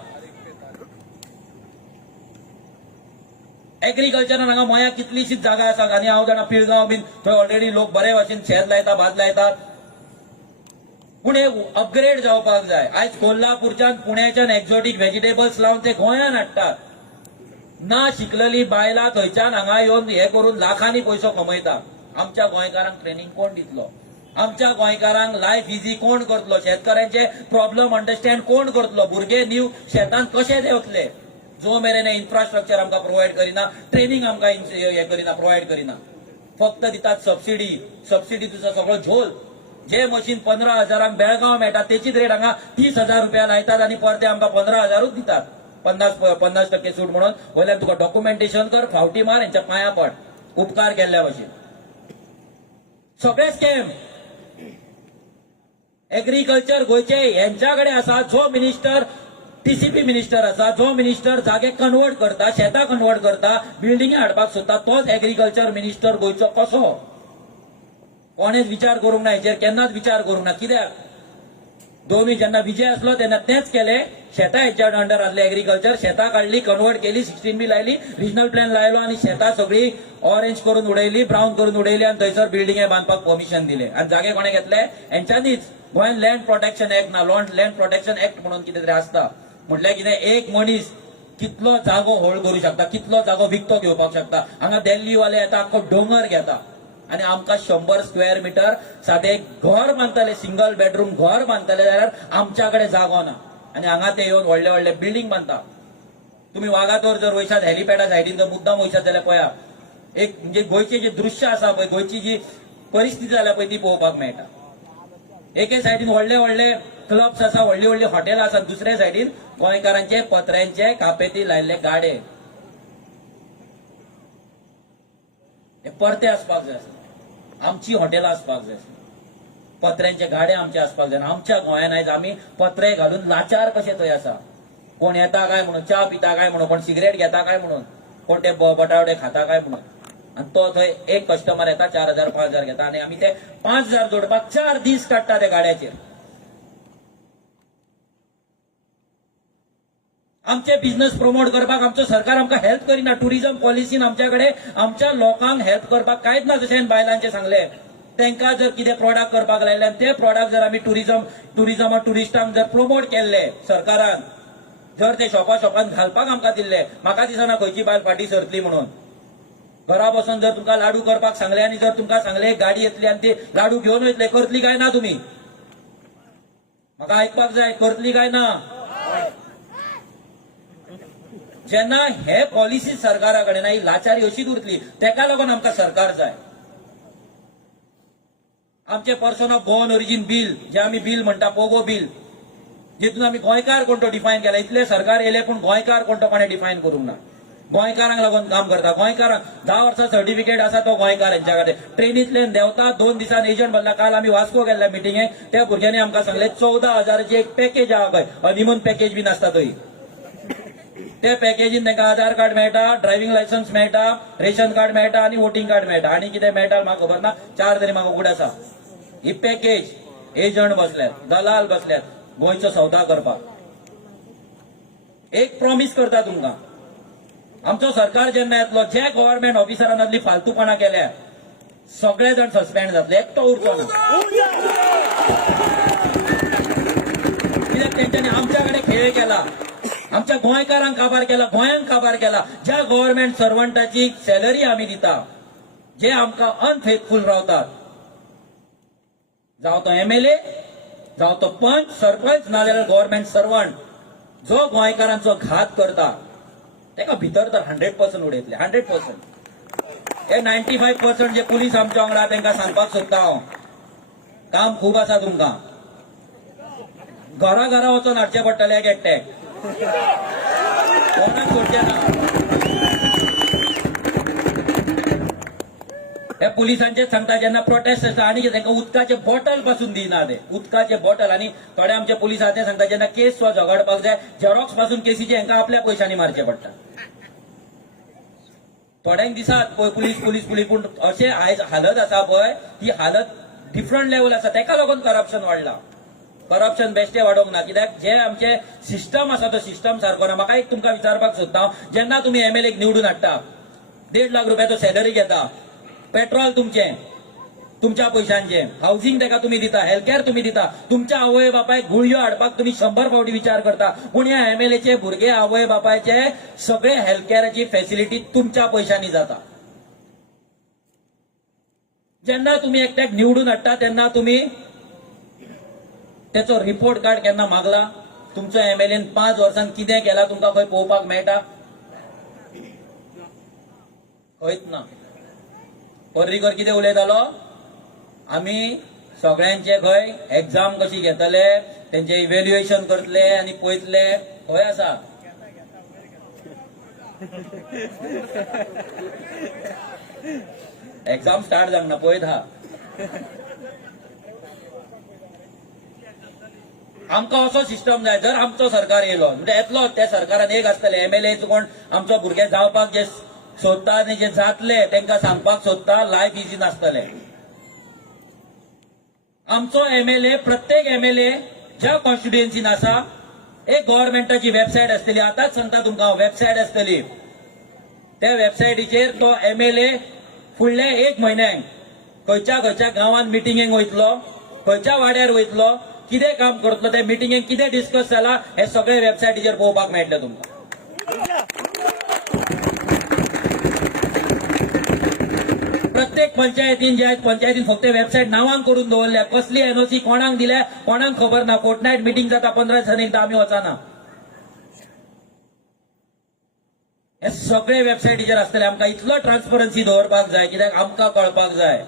एग्रीकल्चरान हांगा मया कितलीशीच जागा आसा आनी हांव जाणा पिळगांव बीन थंय ऑलरेडी लोक बरे भाशेन शेत लायता भात लायतात पूण हे अपग्रेड जावपाक जाय आयज कोल्हापूरच्यान पुण्याच्यान एक्झॉटिक व्हेजिटेबल्स लावन ते गोंयान हाडटात ना शिकलेली बायलां थंयच्यान हांगा येवन हे करून लाखांनी पयसो कमयता आमच्या गोंयकारांक ट्रेनिंग कोण दितलो आमच्या गोंयकारांक लायफ इजी कोण करतलो शेतकऱ्यांचे प्रॉब्लेम अंडरस्टँड कोण करतलो भुरगे न्यू शेतान कशे देंवतले जो मेरेन इन्फ्रास्ट्रक्चर आमकां प्रोवायड करिना ट्रेनिंग आमकां हे करिना प्रोवायड करिना फक्त दितात सबसिडी तुजो सगळो झोल जे मशीन 15,000 बेळगांव मेळटा तेचीच रेट हांगा 30,000 रुपया लायतात आनी परते आमकां 15,000 दितात 50% सूट म्हणून वयल्यान तुका डॉक्युमेंटेशन कर फावटी मार हेंच्या पांया पड उपकार केल्ल्या भशेन सगळे स्कॅम एग्रीकल्चर गोंयचे हेंच्या कडेन आसा जो मिनिस्टर टीसीपी मिनिस्टर आसा जो मिनिस्टर जागे कन्वर्ट करता शेतां कन्वर्ट करता बिल्डिंगी हाडपाक सोदता तोच एग्रीकल्चर मिनिस्टर गोंयचो कसो कोणेच विचार करूंक ना हेचेर केन्नाच विचार करूंक ना कित्याक दोनूय जेन्ना विजय असलो तेन्ना तेच केले. शेतां हेच्या अंडर आसले एग्रीकल्चर, शेतां काडली, कन्वर्ट केली, 16B लायली, रिजनल प्लॅन लायलो आणि शेतां सगळी ऑरेंज करून उडयली, ब्राऊन करून उडयली आणि थंयसर बिल्डिंगे बांदपाक परमिशन दिले. आणि जागे कोणे घेतले? हेंच्यांनीच. गोंयान लँड प्रोटेक्शन एक्ट ना, लँड प्रोटेक्शन एक्ट म्हणून कितें तरी आसता. म्हटल्यार कितें, एक मनीस कितलो जागो होल्ड करू शकता, कितलो जागो विकतो घेवपाक शकता. हांगा दिल्लीवाले येता, आख्खो डोंगर घेता आणि आमकां 100 स्क्वेअर मिटर साधे घर बांदतले, सिंगल बेडरूम घर बांदतले जाल्यार आमच्या कडेन जागो ना. आणि हांगा ते येवन व्हडले व्हडले बिल्डिंग बांदता. तुम्ही वागातोर जर वयशात, हेलिपॅडा सायडीन जर मुद्दाम वयशात जाल्यार पळया, एक म्हणजे गोंयचे जे दृश्य आसा पळय, गोंयची जी परिस्थिती जाल्या पळय ती पळोवपाक मेळटा. एके सायडीन व्हडले व्हडले क्लब्स आसा, व्हडली व्हडली हॉटेल आसा, दुसऱ्या सायडीन गोंयकारांचे पत्र्यांचे कापेती लायल्ले गाडे. हे परते आसपाक जाय आसले, आमची हॉटेलां आसपाक जाय आसली, पत्र्यांचे गाडे आमचे आसपाक जाय. आमच्या गोंयान आयज आमी पत्रे घालून लाचार कशे थंय आसा. कोण येता काय म्हणून, च्या पिता काय म्हणून, कोण सिगरेट घेता काय म्हणून, कोण ते बटावडे खाता काय म्हणून. आणि तो थंय एक कस्टमर येता 4,000 5,000 घेता आणि आमी ते 5,000 जोडपाक 4 दीस काडटा त्या गाड्याचेर. आमचे बिझनेस प्रमोट करपाक आमचो सरकार आमकां हेल्प करिना. टुरिझम पॉलिसीन आमच्याकडे आमच्या लोकांक हेल्प करपाक कांयच ना. जशें बायलांचे सांगले, तांकां जर कितें प्रॉडक्ट करपाक लायले आनी ते प्रॉडक्ट जर आमी टुरिस्टांक जर प्रमोट केल्ले सरकारान, जर ते शॉपान घालपाक आमकां दिल्ले, म्हाका दिसना खंयची बायल फाटी सरतली म्हणून. घरा बसून जर तुमकां लाडू करपाक सांगले आनी जर तुमकां सांगले गाडी येतली आनी ती लाडू घेवन वयतले, करतली काय ना तुमी? म्हाका आयकपाक जाय, करतली काय ना? जेन्ना हे पॉलिसी सरकारा कडेन ही लाचारी अशीच उरतली. तेका लागून आमकां सरकार जाय. आमचे person of born origin bill, जे आमी बिल म्हणटा, पोगो बिल, जितून आमी गोंयकार कोण तो डिफायन केला. इतले सरकार येयले पूण गोंयकार कोण तो कोणें डिफायन करूंक ना. गोंयकारांक लागून काम करता. गोंयकारांक 10 वर्सां सर्टिफिकेट आसा तो गोंयकार हेंच्या कडेन. ट्रेनींतल्यान देंवता, 2 दिसान एजंट बदला. काल आमी वास्को गेल्ल्या मिटिंगेक, त्या भुरग्यांनी आमकां सांगले 14,000ची एक पॅकेज आहा पळय, हनीमून पॅकेज बीन आसता थंय. ते पॅकेजीन तांकां आधार कार्ड मेळटा, ड्रायव्हिंग लायसन्स मेळटा, रेशन कार्ड मेळटा आणि वोटिंग कार्ड मेळटा. आणि कितें मेळटा म्हाका खबर ना, 4 तरी म्हाका उगड आसा. ही पॅकेज एजंट बसल्यात, दलाल बसल्यात गोंयचो सौदा करपाक. एक प्रॉमिस करता तुमकां, आमचो सरकार जेन्ना येतलो, जे गव्हर्नमेंट ऑफिसरान आदली फालतूपणा केल्या सगळे जाण सस्पेंड जातले, एकटो उरचो ना. कित्याक तेंच्यांनी आमच्या कडेन खेळ केला, आमच्या गोंयकारांक काबार केला, गोंयांक काबार केला. ज्या गव्हर्नमेंट सर्वंटाची सॅलरी आमी दिता, जे आमकां अनफेथफूल रावतात, जावं तो MLA, जावं तो पंच, सरपंच, नाजाल्यार गव्हर्नमेंट सर्वंट, जो गोंयकारांचो घात करता तेका भितर तर 100% उडयतले. 100%. हे 95% जे पुलीस आमच्या वांगडा तांकां सांगपाक सोदता हांव, काम खूब आसा तुमकां. घरा घरा वचून हाडचे पडटले एक एकट्याक, कोणाक सोडचे ना. हे पुलिसांचेच सांगता जेन्ना प्रोटेस्ट आसता आनी तांकां उदकाचे बॉटल पासून दिना ते, उदकाचे बॉटल. आनी थोडे आमचे पुलीस आहा ते सांगता जेन्ना केस झगडपाक जाय, झेरॉक्स पासून केसीचे हांकां आपल्या पयशांनी मारचे पडटा. थोड्यांक दिसात पुलीस पुलीस पुलीस पूण अशें आयज हालत आसा पळय, ही हालत डिफरंट लेवल आसा. तेका लागून करप्शन वाडला. करप्शन बेश्टे वाडोवंक ना, कित्याक जे आमचे सिस्टम आसा तो सिस्टम सारको ना. म्हाका एक तुमकां विचारपाक सोदता, जेन्ना तुमी MLAक निवडून हाडटा, 1.5 लाख रुपयाचो सॅलरी घेता, पेट्रोल तुमचें, तुमच्या पयशांचे, हाऊसिंग तेका तुम्ही दिता, हेल्थ केअर तुम्ही दिता, तुमच्या आवय बापायक गुळयो हाडपाक तुम्ही 100 फावटी विचार करता. पूण ह्या MLAचे भुरगे आवय बापायचे सगळे हेल्थ केअराची फॅसिलिटी तुमच्या पयशांनी जाता. जेन्ना तुम्ही एकट्याक निवडून हाडटा तेन्ना तुम्ही त्याचो रिपोर्ट कार्ड केन्ना मागला? तुमचो MLAन 5 वर्सांत कितें केला तुमकां खंय पळोवपाक मेळटा? खंयच ना. पर्रीकर कितें उलयतालो? आमी सगळ्यांचे खंय एक्झाम कशी घेतले, तेंचे इव्हॅल्युएशन करतले आनी पळयतले. खंय आसा? एक्झाम स्टार्ट जावंक ना, पळयत आहा. आमकां असो सिस्टम जाय. जर आमचो सरकार येयलो म्हणजे येतलो, त्या सरकारान एक आसतले MLA कोण आमचो भुरगे जावपाक जे सोदता आनी जे जातले तांकां सांगपाक सोदता, लायफ इजी नासतले. आमचो MLA, प्रत्येक MLA ज्या कॉन्स्टिट्युएन्सीन आसा एक गव्हर्नमेंटाची वेबसायट असतली, आताच सांगता तुमकां वेबसायट असतली, त्या वेबसायटीचेर तो MLA फुडल्या 1 म्हयन्याक खंयच्या खंयच्या गांवांत मिटिंगेक वयतलो, खंयच्या वाड्यार वयतलो, कितें काम करतलो, त्या मिटिंगेक कितें डिस्कस जाला हे सगळे वेबसायटीचेर पळोवपाक मेळटले तुमकां. प्रत्येक पंचायतीन जे आहेत पंचायतीन फक्त वेबसायट नावांक करून दवरल्या, कसली NOC कोणाक दिल्या कोणाक खबर ना. फोर्टनायट मिटिंग जाता 15 दिसांनी एकदा आम्ही वचना. हे सगळे वेबसायटीचेर आसतले. आमकां इतलो ट्रान्सपरन्सी दवरपाक जाय, कित्याक आमकां कळपाक जाय,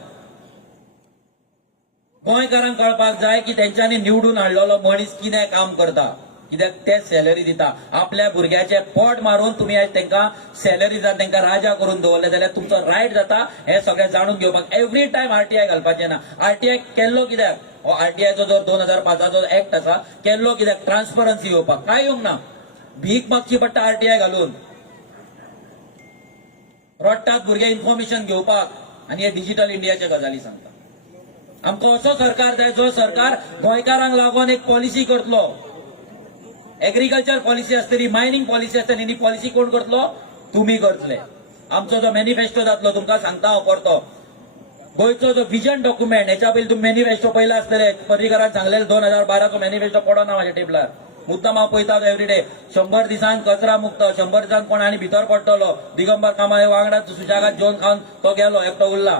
गोंयकारांक कळपाक जाय की तेंच्यांनी निवडून हाडलेलो मनीस कितें काम करता, कित्याक ते सॅलरी दिता. आपल्या भुरग्याचे पोट मारून तुम्ही आज तांकां सॅलरी दिता, तांकां राजा करून दवरले जाल्यार तुमचो रायट जाता हे सगळें जाणून घेवपाक. एवरी टायम RTI घालपाचें ना. RTI केल्लो कित्याक, हो RTIचो जो 2005चो एक्ट आसा केल्लो कित्याक, ट्रान्सपरन्सी येवपाक. काय येवंक ना, भीक मागची पडटा RTI घालून, रोडटात भुरगे इन्फॉर्मेशन घेवपाक. आणि हे डिजिटल इंडियाच्या गजाली सांगता. आमकां असो सरकार जाय जो सरकार गोंयकारांक लागून एक पॉलिसी करतलो. एग्रीकल्चर पॉलिसी असतली, मायनिंग पॉलिसी असतली, ही पॉलिसी कोण करतलो, तुम्ही करतले. आमचो जो मॅनिफेस्टो जातलो तुमकां सांगता हांव परतो, गोंयचो जो विजन डॉक्युमेंट, हेच्या पयलीं तुम्ही मॅनिफेस्टो पयला आसतले. पर्रीकारान सांगलेले 2012चो मॅनिफेस्टो पडना म्हाज्या टेबलार, मुद्दाम हांव पळयता एवरीडे. 100 दिसांक कचरा मुक्त, 100 दिसांक कोण आनी भितर पडटलो. दिगंबर कांबळे वांगडा सुजागात जेवन खावन तो गेलो, एकटो उरला.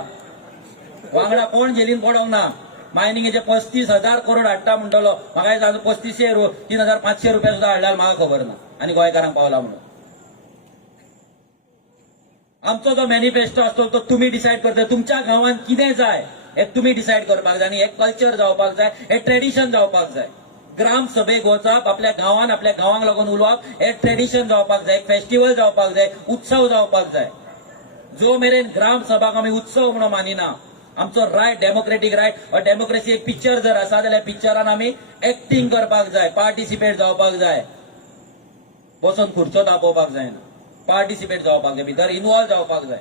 वांगडा कोण जेलीन पडोंक ना. मायनिंगेचे 35,000 करोड हाडटा म्हणटलो, म्हाका एक 3,500 रुपया सुद्धा हाडल्यार म्हाका खबर ना, आनी गोंयकारांक पावला म्हणून. आमचो जो मॅनिफेस्टो असतो तो तुम्ही डिसायड करता. तुमच्या गांवांत कितें जाय हे तुम्ही डिसायड करपाक जाय, आनी हे कल्चर जावपाक जाय, हे ट्रेडिशन जावपाक जाय. ग्राम सभेक वचप, आपल्या गांवांक लागून उलोवप, हे ट्रेडिशन जावपाक जाय, फेस्टिवल जावपाक जाय, उत्सव जावपाक जाय. जो मेरेन ग्राम सभाक आमी उत्सव म्हणून मानिना, आमचो रायट, डेमोक्रेटीक रायट. डेमोक्रेसी एक पिक्चर जर आसा जाल्यार पिक्चरान आमी एक्टिंग करपाक जाय, पार्टिसिपेट जावपाक जाय. बसून खुर्च्यो तापोवपाक जायना, पार्टिसिपेट जावपाक जाय, भितर इन्वॉल्व जावपाक जाय.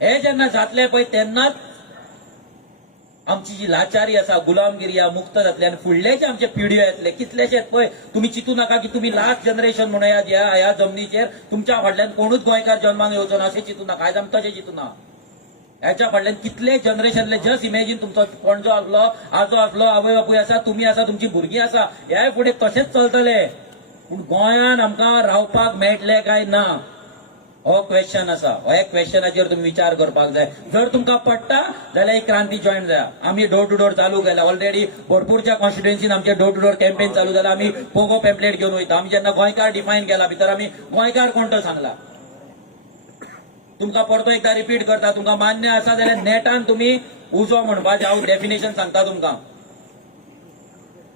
हे जेन्ना जातले पळय तेन्नाच आमची जी लाचारी आसा, गुलामगिरी मुक्त जातली. आनी फुडले जे आमचे पिढयो येतले कितलेशेच पळय. तुम्ही चिंतू नाका की तुम्ही लास्ट जनरेशन म्हणून ह्या जमनीचेर तुमच्या फाटल्यान कोणूच गोंयकार जन्माक येवचो ना अशें चिंतू नाका. आयज आमी तशें चिंतू ना. ह्याच्या फाटल्यान कितले जनरेशनले, जस्ट इमेजीन तुमचो पणजो आसलो, आजो आसलो, आवय बापूय आसा, तुमी आसा, तुमची भुरगीं आसा, ह्या फुडें तशेंच चलतले. पूण गोंयान आमकां रावपाक मेळटलें काय ना हो क्वेश्चन आसा. ह्या क्वेश्चनाचेर तुम्ही विचार करपाक जाय. जर तुमकां पडटा जाल्यार एक क्रांती जॉयन जाया. आमी डोर टू डोर चालू केला ऑलरेडी. भरपूरच्या कॉन्स्टिट्युएन्सीन आमचे डोर टू डोर कॅम्पेन चालू जाला. आमी पोगो पॅम्पलेट घेवन वयता. आमी जेन्ना गोंयकार डिफायन केला भितर आमी गोंयकार कोण तो सांगला. तुमकां परतो एकदा रिपीट करता, तुमकां मान्य आसा जाल्यार नेटान तुम्ही उजो म्हणपाचें हांव डेफिनेशन सांगता तुमकां.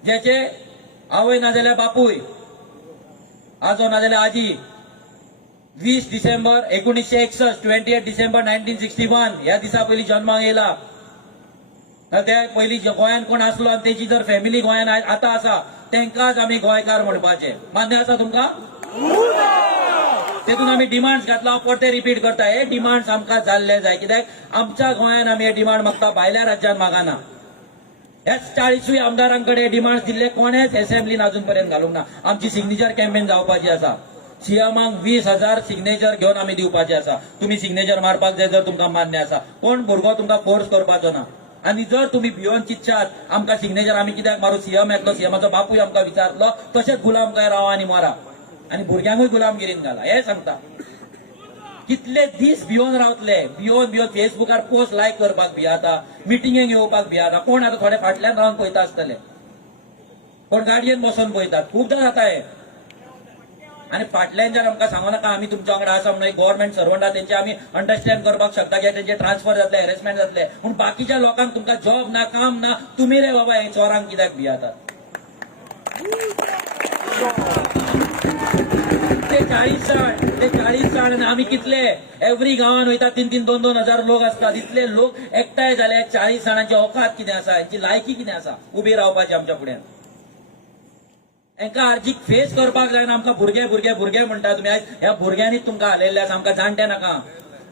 जेचे आवय ना जाल्यार बापूय, आजो ना जाल्यार आजी, 20 डिसेंबर 1961, 28 डिसेंबर 1961 ह्या दिसा पयलीं जन्माक येयला. त्या पयलीं गोंयान कोण आसलो आनी तेची जर फॅमिली गोंयान आतां आसा तेंकांच आमी गोंयकार म्हणपाचे. मान्य आसा तुमकां? तेतून आमी डिमांड्स घातला. हांव परते रिपीट करता, हे डिमांड्स आमकां जाल्ले जाय. कित्याक आमच्या गोंयान आमी हे डिमांड मागता, भायल्या राज्यांत मागना. ह्या 40 आमदारांकडे डिमांड्स दिल्ले कोणेच असेंब्लीन अजून पर्यंत घालूंक ना. आमची सिग्नेचर कॅम्पेन जावपाची आसा. सीएमांक 20,000 सिग्नेचर घेवन आमी दिवपाचे आसा. तुम्ही सिग्नेचर मारपाक जाय जर तुमकां मान्य आसा. कोण भुरगो तुमकां फोर्स करपाचो ना. आनी जर तुम्ही भिवून चिंतशात आमकां सिग्नेचर आमी कित्याक मारू, सीएम येतलो, सीएमाचो बापूय आमकां विचारतलो, तशेंच गुलाम काय रावा आनी मरा आनी भुरग्यांकूय गुलामगिरीन घाला. हे सांगता. कितले दीस भिवून रावतले, भिवून फेसबुकार पोस्ट लायक करपाक भियाता, मिटिंगेक येवपाक भियाता. कोण आतां थोडे फाटल्यान रावन पळयता आसतले, कोण गाडयेन बसून पळयतात. खूबदां जाता हे. आणि फाटल्यान आमकां सांगू नाका आमी तुमच्या वांगडा आसा म्हणून. गव्हर्नमेंट सर्वंट आहा तेंचे आमी अंडरस्टँड करपाक शकता की तेंचे ट्रान्सफर जातले, हॅरेसमेंट जातले. पूण बाकीच्या लोकांक तुमकां जॉब ना, काम ना, तुमी रे बाबा हे चोरांक कित्याक भियातात. ते 40 जाण आमी कितले एव्हरी गांवान वयता, 3-3, 2-2 हजार लोक असतात. इतले लोक एकठांय जाले. 40 जाणांची औकात कितें आसा, हेंची लायकी कितें आसा उबी रावपाची आमच्या फुड्यान. हांकां आर्जीक फेस करपाक जायना. आमकां भुरगे म्हणटा तुमी. आयज ह्या भुरग्यांनीच तुमकां हालयल्ले आसा, आमकां जाणटे नाका.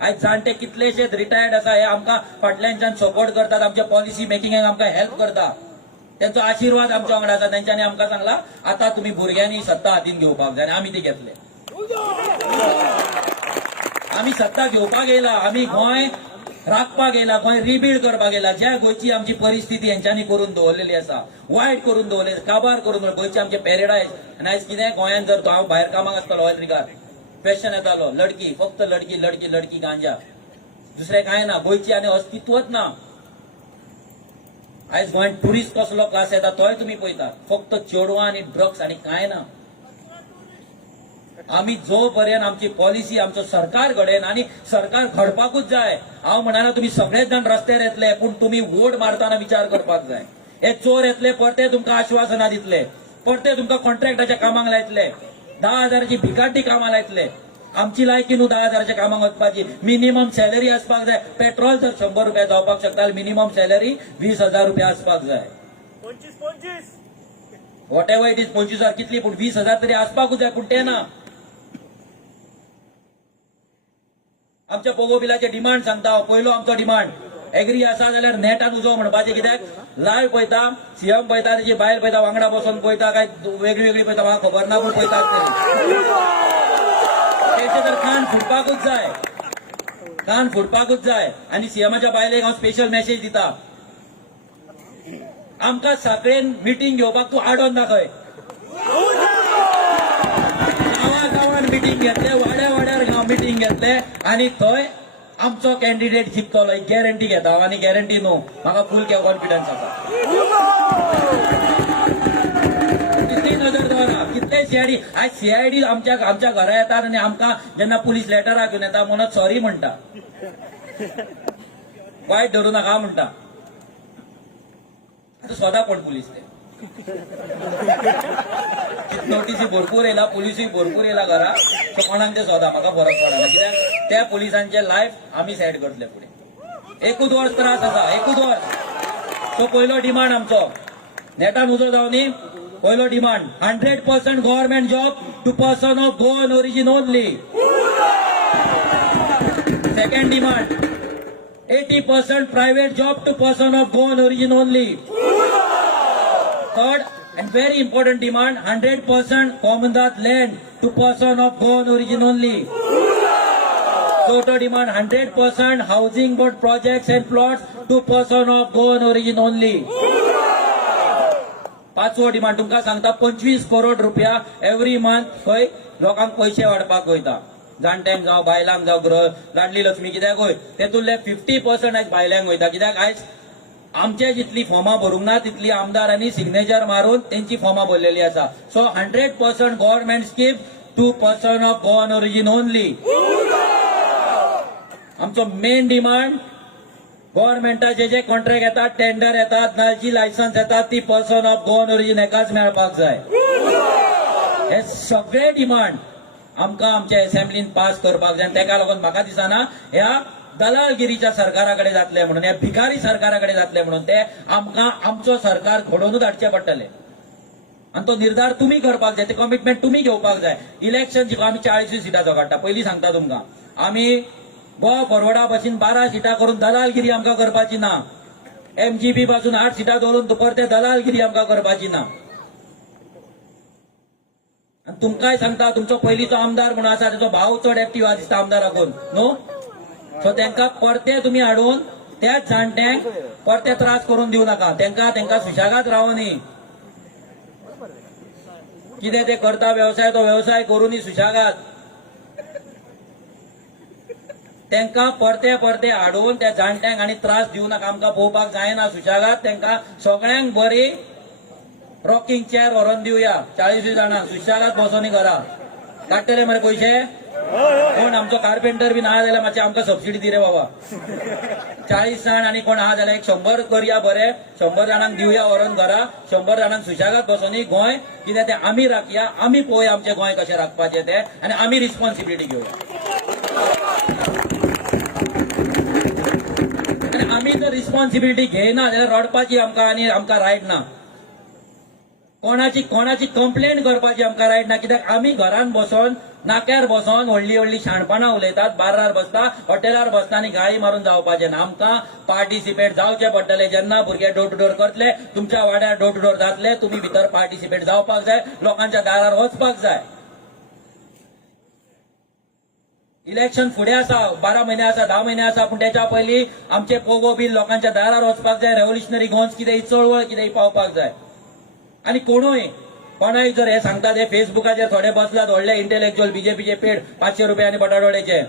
आयज जाणटे कितलेशेच रिटायर्ड आसा हे आमकां फाटल्यानच्यान सपोर्ट करतात, आमच्या पॉलिसी मेकिंगाक आमकां हेल्प करता. त्यांचो आशीर्वाद आमच्या वांगडा आसा. तेंच्यांनी आमकां सांगला आता तुम्ही भुरग्यांनी सत्ता हातीन घेवपाक जाय, आनी आमी ती घेतले. आमी सत्ता घेवपाक येयला, आमी गोंय राखपाक येयला, गोंय रिबिल्ड करपाक येयला. ज्या गोंयची आमची परिस्थिती हेंच्यांनी करून दवरलेली आसा, वायट करून दवरले, काबार करून दवरले, गोंयचे आमचे पॅरेडायज. आनी आयज कितें गोंयांत जर हांव भायर कामाक आसतलो ऑयल क्वेश्चन येतालो, लडकी फक्त लडकी लडकी लडकी गांजा, दुसरें कांय ना, गोंयची आनी अस्तित्वच ना. आयज गोंयांत ट्युरिस्ट कसलो क्लास येता तोय तुमी पळयतात, फक्त चेडवां आनी ड्रग्स आनी कांय ना. आमी जो पर्यंत आमची पॉलिसी आमचो सरकार घडेन, आनी सरकार घडपाकूच जाय. हांव म्हणना तुम्ही सगळेच जाण रस्त्यार येतले, पूण तुम्ही वोट मारतना विचार करपाक जाय. हे चोर येतले, परते तुमकां आश्वासनां दितले, परते तुमकां कॉन्ट्रॅक्टाच्या कामाक लायतले, 10,000ची भिकाटी कामां लायतले. आमची लायकी न्हू 10,000च्या कामाक वचपाची. मिनिमम सॅलरी आसपाक जाय. पेट्रोल जर 100 रुपया जावपाक शकता, मिनिमम सॅलरी 20,000 रुपया आसपाक जाय. 25 वॉट एव्हर इट इज, 25,000 कितली, पूण 20,000 तरी आसपाकूच जाय. पूण ते ना. आमच्या पोगो बिलाचे डिमांड सांगता. पयलो आमचो डिमांड एग्री आसा जाल्यार नेटान उजो म्हणपाचे. कित्याक लायव्ह पळयता, सीएम पळयता, तेजी बायल पळयता, वांगडा बसून पळयता, काय वेगळी वेगळी पळयता, म्हाका खबर ना, पूण पळयतात. तेचे तर कान फुटपाकूच जाय, कान फुटपाकूच जाय. आनी सीएमाच्या बायलेक हांव स्पेशल मेसेज दिता, आमकां साखळेन मिटींग घेवपाक तूं आडोन दाखय. गांवान मिटींग घेतले, वाड्या वाड्यार मिटींग घेतले, आनी थंय आमचो कॅन्डिडेट जिखतलो ही गॅरंटी घेता हांव. आनी गॅरंटी न्हू, म्हाका फूल कॉन्फिडन्स आसा. कितली नजर दवरा, कितले सीआयडी. आयज सीआयडी आमच्या घरा येतात आनी आमकां जेन्ना पुलीस लेटरां घेवन येता म्हणून सॉरी म्हणटा, वायट धरूं नाका म्हणटा. स्वता कोण पुलीस ते नोटीसी भरपूर येयला, पुलिसूय भरपूर येयला घरा. सो कोणाक ते सोदा म्हाका फरक पडना, कित्याक त्या पुलिसांचे लायफ आमी सेट करतले फुडें. एकूच वर्स त्रास आसा, एकूच वर्स. सो पयलो डिमांड आमचो नेटान उजो जावनी. पयलो demand 100% government job to person of Goan origin only. Second demand 80% private job to person of Goan origin only. Third and very important demand, 100% Commonwealth land to person of Goan origin only. Total demand 100% housing board projects and plots to person of Goan origin only. पाचवो demand तुमकां सांगता 25 करोड रुपया every month खंय लोकांक पयशे वाडपाक वयता. जाणट्यांक जावं बायलांक जावं गृह लाडली लक्ष्मी कित्याक होय तेतूंतले 50% आयज बायलांक वयता. कित्याक आयज आमचे जितली फॉर्मां भरूंक ना तितली आमदारांनी सिग्नेचर मारून तेंची फॉर्मां भरलेली आसा. So 100% government scheme to person of Goan origin only. आमचो मेन डिमांड गव्हर्नमेंटाचे जे कॉन्ट्रॅक्ट येतात, टेंडर येतात, नळची लायसन्स येतात, ती पर्सन ऑफ गोवन ओरिजिन एकाच मेळपाक जाय. हे सगळे डिमांड आमकां आमच्या असेंब्लीन पास करपाक जाय. तेका लागून म्हाका दिसना ह्या दलालगिरीच्या सरकाराकडे जातले म्हणून, ह्या भिकारी सरकाराकडे जातले म्हणून. ते आमकां आमचो सरकार घडोवनूच हाडचे पडटले. आनी तो निर्धार तुमी करपाक जाय, ते कमिटमेंट तुमी घेवपाक जाय. इलेक्शन जिखो आमी 40 सिटाचो काडटा. पयलीं सांगता तुमकां, आमी गोवा फॉरवर्डा भशेन 12 सिटां करून दलालगिरी आमकां करपाची ना. एमजीपी पासून 8 सिटां दवरून तुपर ते दलालगिरी आमकां करपाची ना. आनी तुमकांय सांगता, तुमचो पयलींचो आमदार म्हणून आसा तेचो भाव चड एक्टीव आहा दिसता आमदाराकून न्हू. सो तांकां परते तुमी हाडून त्याच जाणट्यांक परते त्रास करून दिवं नाका. तांकां सुशेगाद रावनी. कितें ते करता व्यवसाय, तो व्यवसाय करूनी सुशेगाद. तांकां परते हाडून त्या जाणट्यांक आनी त्रास दिवं नाका. आमकां पळोवपाक जायना सुशेगाद. तांकां सगळ्यांक बरी रॉकिंग चेअर व्हरून दिवया. 40 जाणांक सुशेगाद बसोनी घरा. काडटले मरे पयशे. कोण आमचो कार्पेंटर बी ना जाल्यार मातशें आमकां सबसिडी दी रे बाबा. 40 जाण आनी कोण आहा जाल्यार 100 करया बरे. 100 जाणांक दिवया व्हरून घरा. 100 जाणांक सुशेगाद बसोनी गोंय कितें तें आमी राखया. आमी पळोवया आमचें गोंय कशें राखपाचें तें, आनी आमी रिस्पॉन्सिबिलिटी घेवया. आनी आमी जर रिस्पॉन्सिबिलिटी घेयना जाल्यार रडपाची आमकां रायट ना. कोणाची कंप्लेंट करपाची आमकां रायट ना, कित्याक आमी घरान बसोन नाक्यार बसोन व्हडली व्हडली शाणपणां उलयतात, बार्रार बसता, हॉटेलार बसता आनी गाळी मारून जावपाचें ना. आमकां पार्टिसिपेट जावचें पडटलें. जेन्ना भुरगे डोर टू डोर करतले, तुमच्या वाड्यार डोर टू डोर जातले, तुमी भितर पार्टिसिपेट जावपाक जाय, लोकांच्या दारार वचपाक जाय. इलेक्शन फुडें आसा, 12 म्हयने आसा, 10 म्हयने आसा, पूण त्याच्या पयलीं आमचे पोगो बील लोकांच्या दारार वचपाक जाय. रेव्होल्युशनरी गोंज कितें, चळवळ कितें पावपाक जाय. आनी कोणाय जर हे सांगतात, हे फेसबुकाचेर थोडे बसलात व्हडले इंटेलेक्च्युअल बीजेपीचे पेड 500 रुपया आनी बटाटवड्याचे,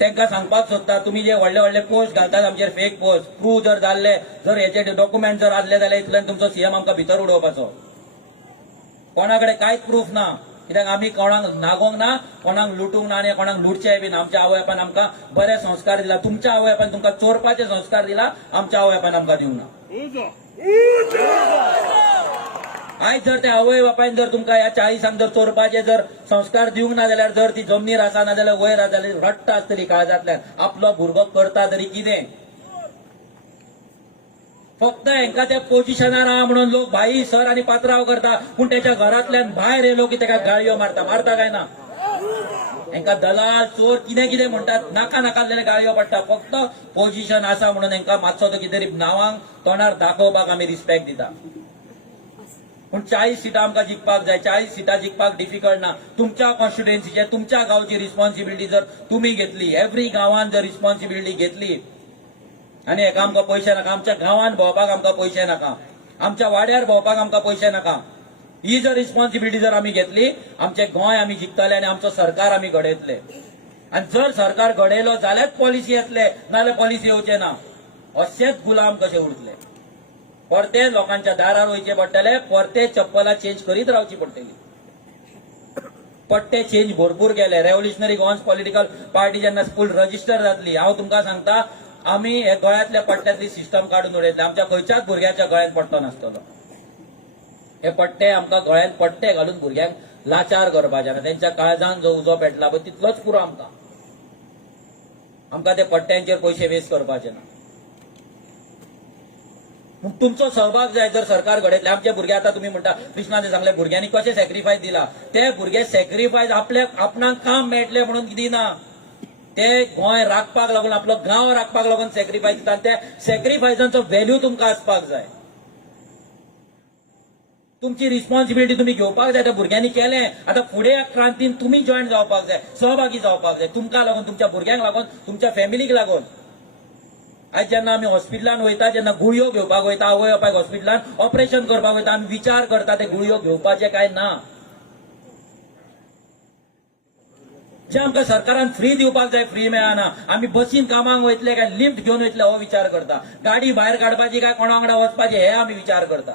तांकां सांगपाक सोदता तुमी जे व्हडले व्हडले पोस्ट घालतात आमचेर, फेक पोस्ट, प्रूव्ह जर जाल्ले, जर हेचे डॉक्युमेंट जर आसले जाल्यार इतल्यान तुमचो सीएम आमकां भितर उडोवपाचो. कोणाकडे कांयच प्रूफ ना, कित्याक आमी कोणाक नागोंक ना, कोणाक लुटूंक ना आनी कोणाक लुटचेय बीन. आमच्या आवय बापायन आमकां बरे संस्कार दिला. तुमच्या आवय बापायन तुमकां चोरपाचे संस्कार दिला, आमच्या आवय बापायन आमकां दिवंक ना. आयज जर त्या आवय बापायन जर तुमकां ह्या 40 जर चोरपाचे जर संस्कार दिवंक ना जाल्यार, जर ती जमनीर आसा ना जाल्यार वयर आसा जाल्यार रडटा आसतली काळजांतल्यान, आपलो भुरगो करता तरी कितें. फक्त हांकां त्या पोझिशनार आहा म्हणून लोक भाई सर आनी पात्रांव करता, पूण त्याच्या घरांतल्यान भायर येयलो की ताका गाळयो मारता काय ना. हांकां दलाल चोर कितें म्हणटात, नाका नाकाल्ले गाळयो पडटा. फक्त पोझिशन आसा म्हणून हांकां मातसो तो कितें तरी नांवांक तोंडार दाखोवपाक आमी रिस्पेक्ट दिता. पूण 40 सिटां आमकां जिखपाक जाय. 40 सिटां जिखपाक डिफिकल्ट ना. तुमच्या कॉन्स्टिट्युएन्सीचे, तुमच्या गांवची रिस्पॉन्सिबिलिटी जर तुमी घेतली, एव्हरी गांवान जर रिस्पॉन्सिबिलिटी घेतली, आनी हेका आमकां पयशे नाका, आमच्या गांवान भोंवपाक आमकां पयशे नाका, आमच्या वाड्यार भोंवपाक आमकां पयशे नाका, ही जर रिस्पॉन्सिबिलिटी जर आमी घेतली, आमचें गोंय आमी जिखतले आनी आमचो सरकार आमी घडयतले. आनी जर सरकार घडयलो जाल्यारच पॉलिसी येतले, नाल्यार पॉलिसी येवचे ना. अशेच गुलाम कशे उरतले. परते लोकांच्या दारार वयचे पडटले, परते चप्पलां चेंज करीत रावची पडटली. पट्टे चेंज भरपूर केले. रेव्होल्युशनरी गोंज पॉलिटिकल पार्टी जेन्ना फूल रजिस्टर जातली, हांव तुमकां सांगता, आमी हे गोंयांतल्या पट्ट्यांतली सिस्टम काडून उडयतले. आमच्या खंयच्याच भुरग्याच्या गळ्यांत पट्टो नासतलो. हे पट्टे आमकां गळ्यांत पट्टे घालून भुरग्यांक लाचार करपाचे ना. तेंच्या काळजांत जो उजो पेटला पळय तितलोच पुरो आमकां ते पट्ट्यांचेर पयशे वेस्ट करपाचे ना. तुमचो सहभाग जाय जर सरकार घडयतले. आमचे भुरगे आतां तुमी म्हणटा कृष्णाने सांगले भुरग्यांनी कशें सॅक्रिफायस दिला. ते भुरगे सॅक्रिफायस आपणाक काम मेळटले म्हणून दिना. ते गोंय राखपाक लागून, आपलो गांव राखपाक लागून सॅक्रिफायस दितात. त्या सॅक्रिफायसांचो व्हॅल्यू तुमकां आसपाक जाय. तुमची रिस्पॉन्सिबिलिटी तुम्ही घेवपाक जाय. त्या भुरग्यांनी केलें, आतां फुडें क्रांतीन तुमी जॉयन जावपाक जाय, सहभागी जावपाक जाय. तुमकां लागून, तुमच्या भुरग्यांक लागून, तुमच्या फॅमिलीक लागून. आज जेन्ना आमी हॉस्पिटलान वयता, जेन्ना गुळयो घेवपाक वयता, आवय बापायक हॉस्पिटलान ऑपरेशन करपाक वयता, आमी विचार करता ते गुळयो घेवपाचे काय ना. जे आमकां सरकारान फ्री दिवपाक जाय फ्री मेळना. आमी बसीन कामाक वयतले काय लिफ्ट घेवन वयतले हो विचार करता. गाडी भायर काडपाची काय कोणा वांगडा वचपाचें हे आमी विचार करता.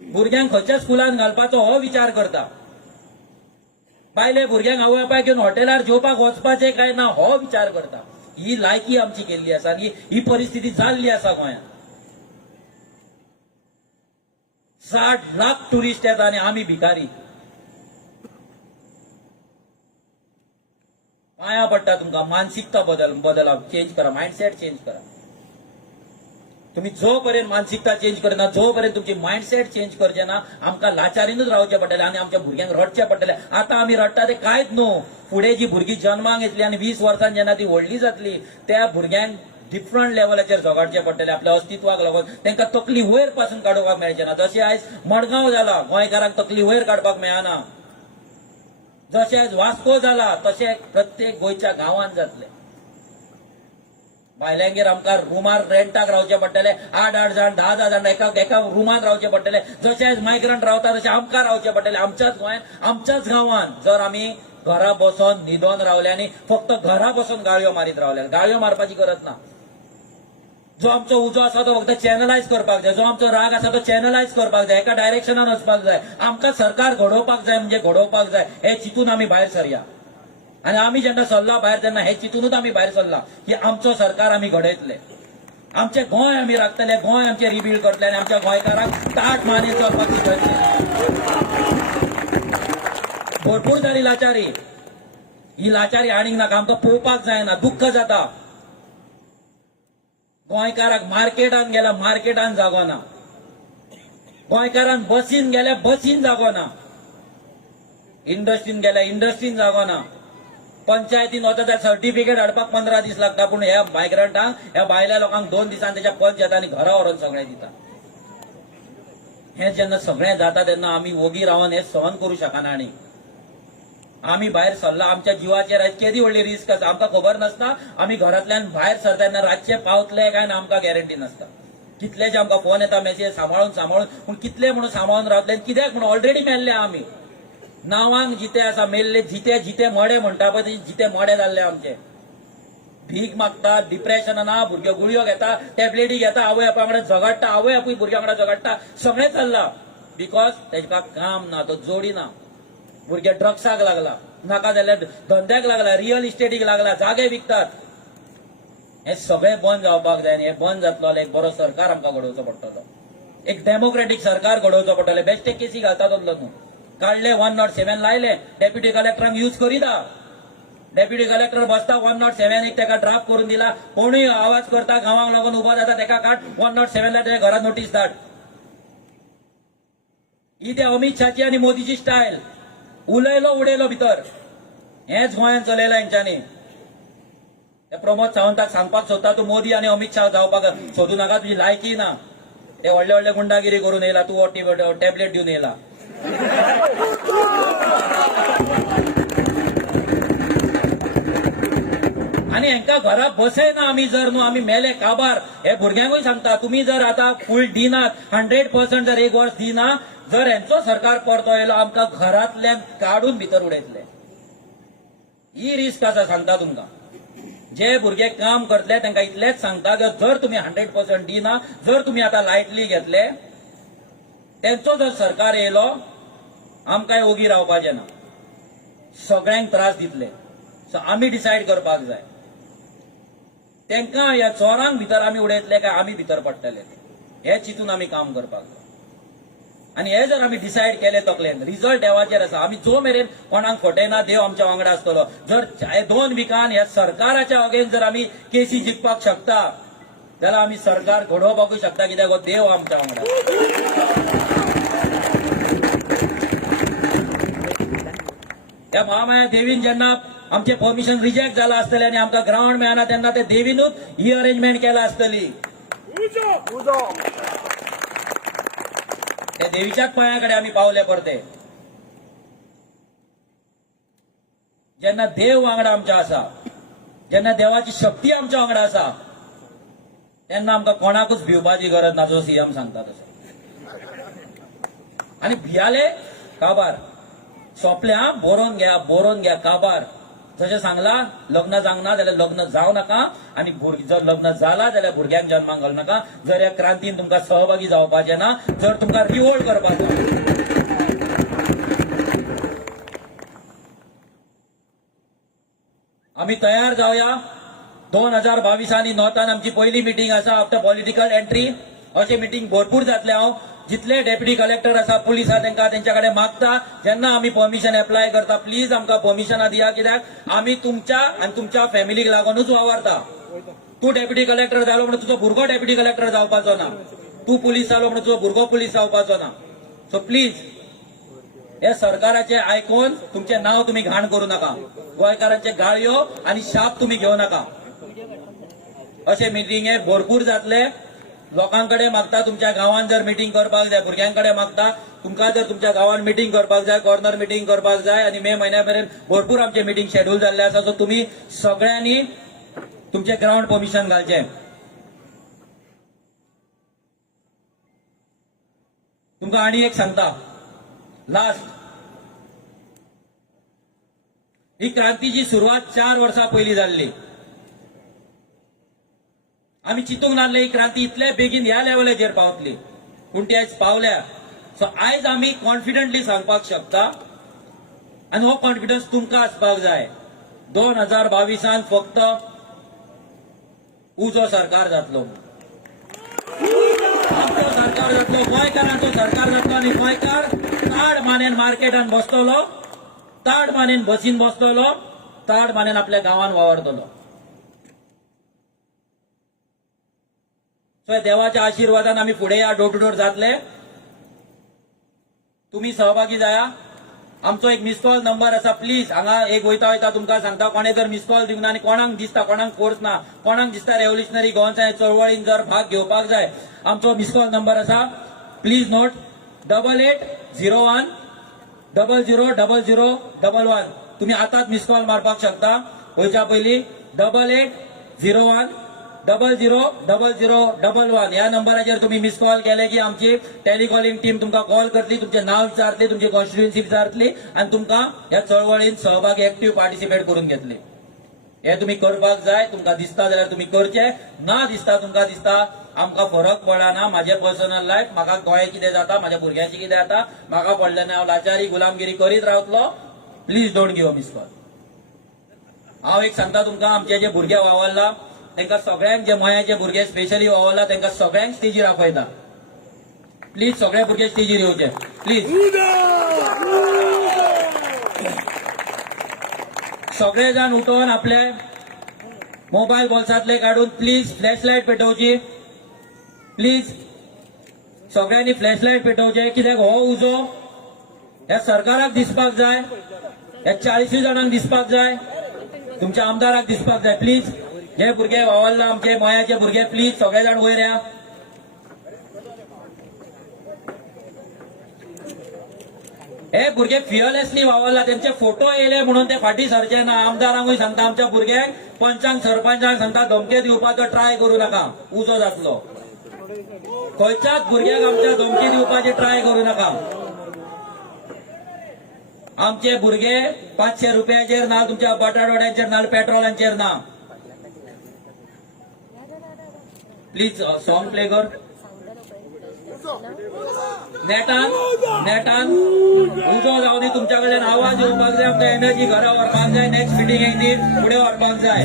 भुरग्यांक खंयच्या स्कुलान घालपाचो हो विचार करता. बायले भुरग्यांक आवय बापायक घेवन हॉटेलार जेवपाक वचपाचें काय ना हो विचार करता. ही लायकी आमची केल्ली आसा आनी ही परिस्थिती जाल्ली आसा गोंयांत. 60 लाख टुरिस्ट येतात आनी आमी भिकारी. पांयां पडटा तुमकां, मानसिकता बदला, चेंज करा, मायंडसेट चेंज करा. तुम्ही जो पर्यंत मानसिकता चेंज करना, जो पर्यंत तुमची मायंडसेट चेंज करचे ना, आमकां लाचारीनूच रावचे पडटले आनी आमच्या भुरग्यांक रडचे पडटले. आतां आमी रडटा ते कांयच न्हू. फुडें जी भुरगीं जन्माक येतली आनी 20 वर्सांनी जेन्ना ती व्हडली जातली, त्या भुरग्यांक डिफरंट लेवलाचेर झगडचे पडटले. आपल्या अस्तित्वाक लागून तांकां तकली वयर पासून काडोवपाक मेळचे ना. जशें आयज मडगांव जाला, गोंयकारांक तकली वयर काडपाक मेळना. जशें आयज वास्को जाला, तशें प्रत्येक गोंयच्या गांवांत जातलें. भायल्यांगेर आमकां रुमार रेंटाक रावचे पडटले. 8-8 जाण 10-10 जाण एका रुमान रावचे पडटले. जशें आयज मायग्रंट रावता तशें आमकां रावचे पडटले. आमच्याच गोंयांत, आमच्याच गांवांत. जर आमी घरा बसोन न्हिदोन रावले आनी फक्त घरा बसोन गाळयो मारीत रावले, गाळयो मारपाची गरज ना. जो आमचो उजो आसा तो फक्त चॅनलायज करपाक जाय. जो आमचो राग आसा तो चॅनलायज करपाक जाय. एका डायरेक्शनान वचपाक जाय. आमकां सरकार घडोवपाक जाय म्हणजे घडोवपाक जाय. हे चिंतून आमी भायर सरया. आनी आमी जेन्ना सरला भायर, तेन्ना हे चिंतूनूच आमी भायर सरला की आमचो सरकार आमी घडयतले. आमचें गोंय आमी राखतले, गोंय आमचें रिबिल्ड करतले आनी आमच्या गोंयकारांक ताट माने चलपाक शिकयतले. भरपूर जाली लाचारी. ही लाचारी आनीक नाका. आमकां पळोवपाक जायना. दुख्ख जाता. गोंयकाराक मार्केटान गेला, मार्केटान जागो ना. गोंयकारांक बसीन गेल्या बसीन जागो ना, इंडस्ट्रीन गेल्या इंडस्ट्रीन जागो ना, पंचायतीन वता त्या सर्टिफिकेट हाडपाक 15 दीस लागता, पूण ह्या मायग्रंटांक ह्या भायल्या लोकांक 2 दिसान त्याच्या पंच येता आनी घरा व्हरून सगळें दिता. हे जेन्ना सगळें जाता तेन्ना आमी वोगी रावन हे सहन करूं शकना. आनी आमी भायर सरला आमच्या जिवाचेर केदी व्हडली रिस्क आसा आमकां खबर नासता. आमी घरांतल्यान भायर सरता तेन्ना रातचे पावतले काय ना आमकां गॅरंटी नासता. कितलेशे आमकां फोन येता मेसेज सांबाळून पूण कितले म्हणून सांबाळून रावतले कित्याक म्हणून ऑलरेडी मेल्ले आमी. नांवांक जिते आसा मेल्ले जिते मोडे म्हणटा पळय जिते मोडे जाल्ले आमचे. भीक मागता, डिप्रेशन ना, भुरगे गुळयो घेता, टॅबलेटी घेता, आवय बापाय वांगडा झगडटा, आवय बापूय भुरग्यां वांगडा झगडटा, सगळें चल्ला. बिकॉज तेका काम ना, तो जोडी ना. भुरगे ड्रग्साक लागला, नाका जाल्यार धंद्याक लागला, रियल इस्टेटीक लागला, जागे विकतात. हे सगळें बंद जावपाक जाय. आनी हे बंद जातलो जाल्यार एक बरो सरकार आमकां घडोवचो पडटलो. एक डेमोक्रेटीक सरकार घडोवचो पडटलें. बेश्टे केसी घालतात न्हू. काढले 107 लायले, डेप्युटी कलेक्टरांक यूज करीता. डेप्युटी कलेक्टर बसता 107 एक तेका ड्राफ्ट करून दिला. कोणूय आवाज करता गांवांक लागून उबो जाता तेका काड 107 ला तेच्या घरात नोटीस धाड. ही ते अमित शाहची आनी मोदीची स्टायल. उलयलो उडयलो भितर. हेच गोंयांत चलयला हेंच्यांनी. ते प्रमोद सावंताक सांगपाक सोदता तूं मोदी आनी अमित शाह जावपाक सोदू नाका, तुजी लायकी ना. ते व्हडले व्हडले गुंडागिरी करून येयला, तूं टॅबलेट दिवन येयला. आणि हेंका घरा बसयना आमी जर न्हू आमी मेले काबार. हे भुरग्यांकूय सांगता तुम्ही जर आता फुल दिनात 100% जर एक वर्स दिना, जर हेंचो सरकार परतो येयलो आमकां घरांतल्यान काडून भितर उडयतले. ही रिस्क आसा सांगता तुमकां. जे भुरगे काम करतले तांकां इतलेंच सांगता की जर तुम्ही 100% दिना, जर तुम्ही आता लायटली घेतले, तेंचो जर सरकार येयलो आमकां ओगी रावपाचें ना, सगळ्यांक त्रास दितले. सो आमी डिसायड करपाक जाय. तांकां ह्या चोरांक भितर आमी उडयतले काय आमी भितर पडटले हे चिंतून आमी काम करपाक जाय. आनी हे जर आमी डिसायड केले तकलेन, रिजल्ट देवाचेर आसा. आमी जो मेरेन कोणाक फटयना देव आमच्या वांगडा आसतलो. जर 2 विकान ह्या सरकाराच्या अगेन्स्ट जर आमी केसी जिखपाक शकता जाल्यार आमी सरकार घडोवपाकूय शकता, कित्याक हो देव आमच्या वांगडा. त्या महामाया देवीन जेन्ना आमचे परमिशन रिजेक्ट जाला आसतले आनी आमकां ग्राउंड मेळना तेन्ना ते देवीनूच ही अरेंजमेंट केला आसतली. त्या देवीच्याच पांया आमी पावले परते. जेन्ना देव वांगडा आमच्या आसा, जेन्ना देवाची शक्ती आमच्या वांगडा आसा, तेन्ना आमकां कोणाकूच भिवपाची गरज ना, जो सीएम सांगता तसो. आनी भियाले काबार सोंपल्या, बरोवन घ्या काबार. जशें सांगला लग्न जावंक ना जाल्यार लग्न जावं नाका, आनी जर लग्न जाला जाल्यार भुरग्यांक जन्माक घालूं नाका. जर ह्या क्रांतीन तुमकां सहभागी जावपाचें ना, जर तुमकां रिवोल्ट करपाचो, आमी तयार जावया. 2022 नॉर्थान आमची पहिली मिटींग आसा आफ्टर पॉलिटिकल एंट्री. अशें मिटींग भरपूर जातले. हांव जितले डेप्युटी कलेक्टर आसा, पुलीस आसा, तांकां तेंच्या कडेन मागता जेन्ना आमी परमिशन एप्लाय करता, प्लीज आमकां परमिशनां दिया. कित्याक आमी तुमच्या आनी तुमच्या फॅमिलीक लागूनच वावरता. तूं डेप्युटी कलेक्टर जालो म्हणून तुजो भुरगो डेप्युटी कलेक्टर जावपाचो ना, तूं पुलीस जालो म्हणून तुजो भुरगो पुलीस जावपाचो ना. सो प्लीज हे सरकाराचे आयकून तुमचें नांव तुमी घाण करूं नाका. गोंयकारांचे गाळयो आनी शाप तुमी घेवं नाका. अशे मिटींगे भरपूर जातले. लोकांकडे मागता तुमच्या गांवांत जर मिटींग करपाक जाय, भुरग्यांकडे मागता तुमकां जर तुमच्या गांवांत मिटींग करपाक जाय, कॉर्नर मिटींग करपाक जाय, आनी मे म्हयन्या मेरेन भरपूर आमचे मिटींग शेड्यूल जाल्ले आसा. सो तुमी सगळ्यांनी तुमचे ग्राउंड परमिशन घालचें. तुमकां आनी एक सांगता लास्ट. ही क्रांतीची सुरवात 4 वर्सां पयलीं जाल्ली. आमी चिंतूंक नासले ही क्रांती इतले बेगीन ह्या लेवलाचेर पावतली, पूण ती आयज पावल्या. सो आयज आमी कॉन्फिडंटली सांगपाक शकता, आनी हो कॉन्फिडन्स तुमकां आसपाक जाय. 2022 फक्त उजो सरकार जातलो, आमचो सरकार जातलो, गोंयकारांचो सरकार जातलो. आनी गोंयकार ताड मानेन मार्केटान बसतलो, ताड मानेन बसीन बसतलो, ताड मानेन आपल्या गांवांत वावरतलो. सो देवाच्या आशिर्वादान आमी फुडें या डोर टू डोर जातले. तुम्ही सहभागी जाया. आमचो एक मिस कॉल नंबर असा प्लीज. हांगा एक वयता तुमकां सांगता, कोणे जर मिस कॉल दिवना आनी कोणाक दिसता, कोणाक फोर्स ना, कोणाक दिसता रेव्होल्युशनरी गोवन्स चळवळीन जर भाग घेवपाक जाय, आमचो मिस कॉल नंबर असा प्लीज नोट 8801000011. तुम्ही आताच मिस कॉल मारपाक शकता. वयच्या पयलीं 8801000011 ह्या नंबराचेर तुम्ही मिस कॉल केले की आमची टेलिकॉलिंग टीम तुमकां कॉल करतली, तुमचे नाव विचारतली, तुमची कॉन्स्टिट्युएन्सी विचारतली आणि तुमकां ह्या चळवळीन सहभागी एक्टिव्ह पार्टिसिपेट करून घेतले. हे तुम्ही करपाक जाय. तुमकां दिसता जाल्यार तुम्ही करचे, ना दिसता तुमकां दिसता आमकां फरक पडना. म्हाजे पर्सनल लायफ, म्हाका गोंय कितें जाता, म्हाज्या भुरग्यांची कितें जाता म्हाका पडलें ना. हांव लाचारी गुलामगिरी करीत रावतलो. Please don't give a miss call. हांव एक सांगता तुमकां, आमचे जे भुरगे वावरला तांकां सगळ्यांक, जे मयाचे भुरगे स्पेशली वावरला तांकां सगळ्यांक स्टेजीर आपयता. प्लीज सगळे भुरगे स्टेजीर येवचे प्लीज. सगळे जाण उठोवन आपले मोबाईल बोल्सांतले काढून प्लीज फ्लॅशलायट पेटोवची. प्लीज सगळ्यांनी फ्लॅशलायट पेटोवचे. कित्याक हो उजो ह्या सरकाराक दिसपाक जाय, ह्या 40 जाणांक दिसपाक जाय, तुमच्या आमदाराक दिसपाक जाय. प्लीज जे भुरगे वावरला आमचे मयाचे भुरगे, प्लीज सगळे जाण वयर या. हे भुरगे फियरलेसली वावरला, त्यांचे फोटो येयले म्हणून ते फाटी सरचे ना. आमदारांकूय सांगता, आमच्या भुरग्यांक पंचांक सरपंचांक सांगता, धमके दिवपाचो ट्राय करू नका, उजो जातलो. खंयच्याच भुरग्याक आमच्या धमकी दिवपाची ट्राय करू नका. आमचे भुरगे 500 रुपयाचेर ना, तुमच्या बटाटवड्यांचेर ना, पेट्रोलांचेर ना. प्लीज सॉंग प्ले कर. नेटान उजो जावन तुमच्या कडल्यान आवाज येवपाक जाय. आमकां एनर्जी घरा व्हरपाक जाय. नेक्स्ट मिटींग येयली फुडें व्हरपाक जाय.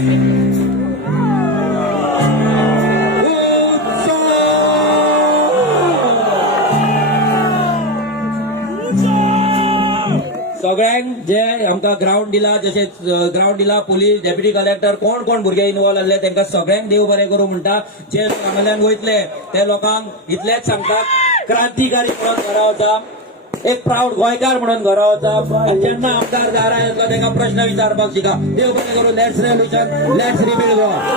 सगळ्यांक जे आमकां ग्राउंड दिला, जशे ग्राउंड दिला, पोलीस, डेप्युटी कलेक्टर, कोण कोण भुरगे इन्वॉल्व आसले तांकां सगळ्यांक देव बरें करूं म्हणटा. जे हांगाल्यान वयतले ते लोकांक इतलेंच सांगता, क्रांतिकारी म्हणून घरा वचा, एक प्राऊड गोंयकार म्हणून घरा वचा. जेन्ना आमदार दारा येतलो तांकां प्रश्न विचारपाक शिका. देव बरें करूं. Let's revolution, let's rebuild Goa.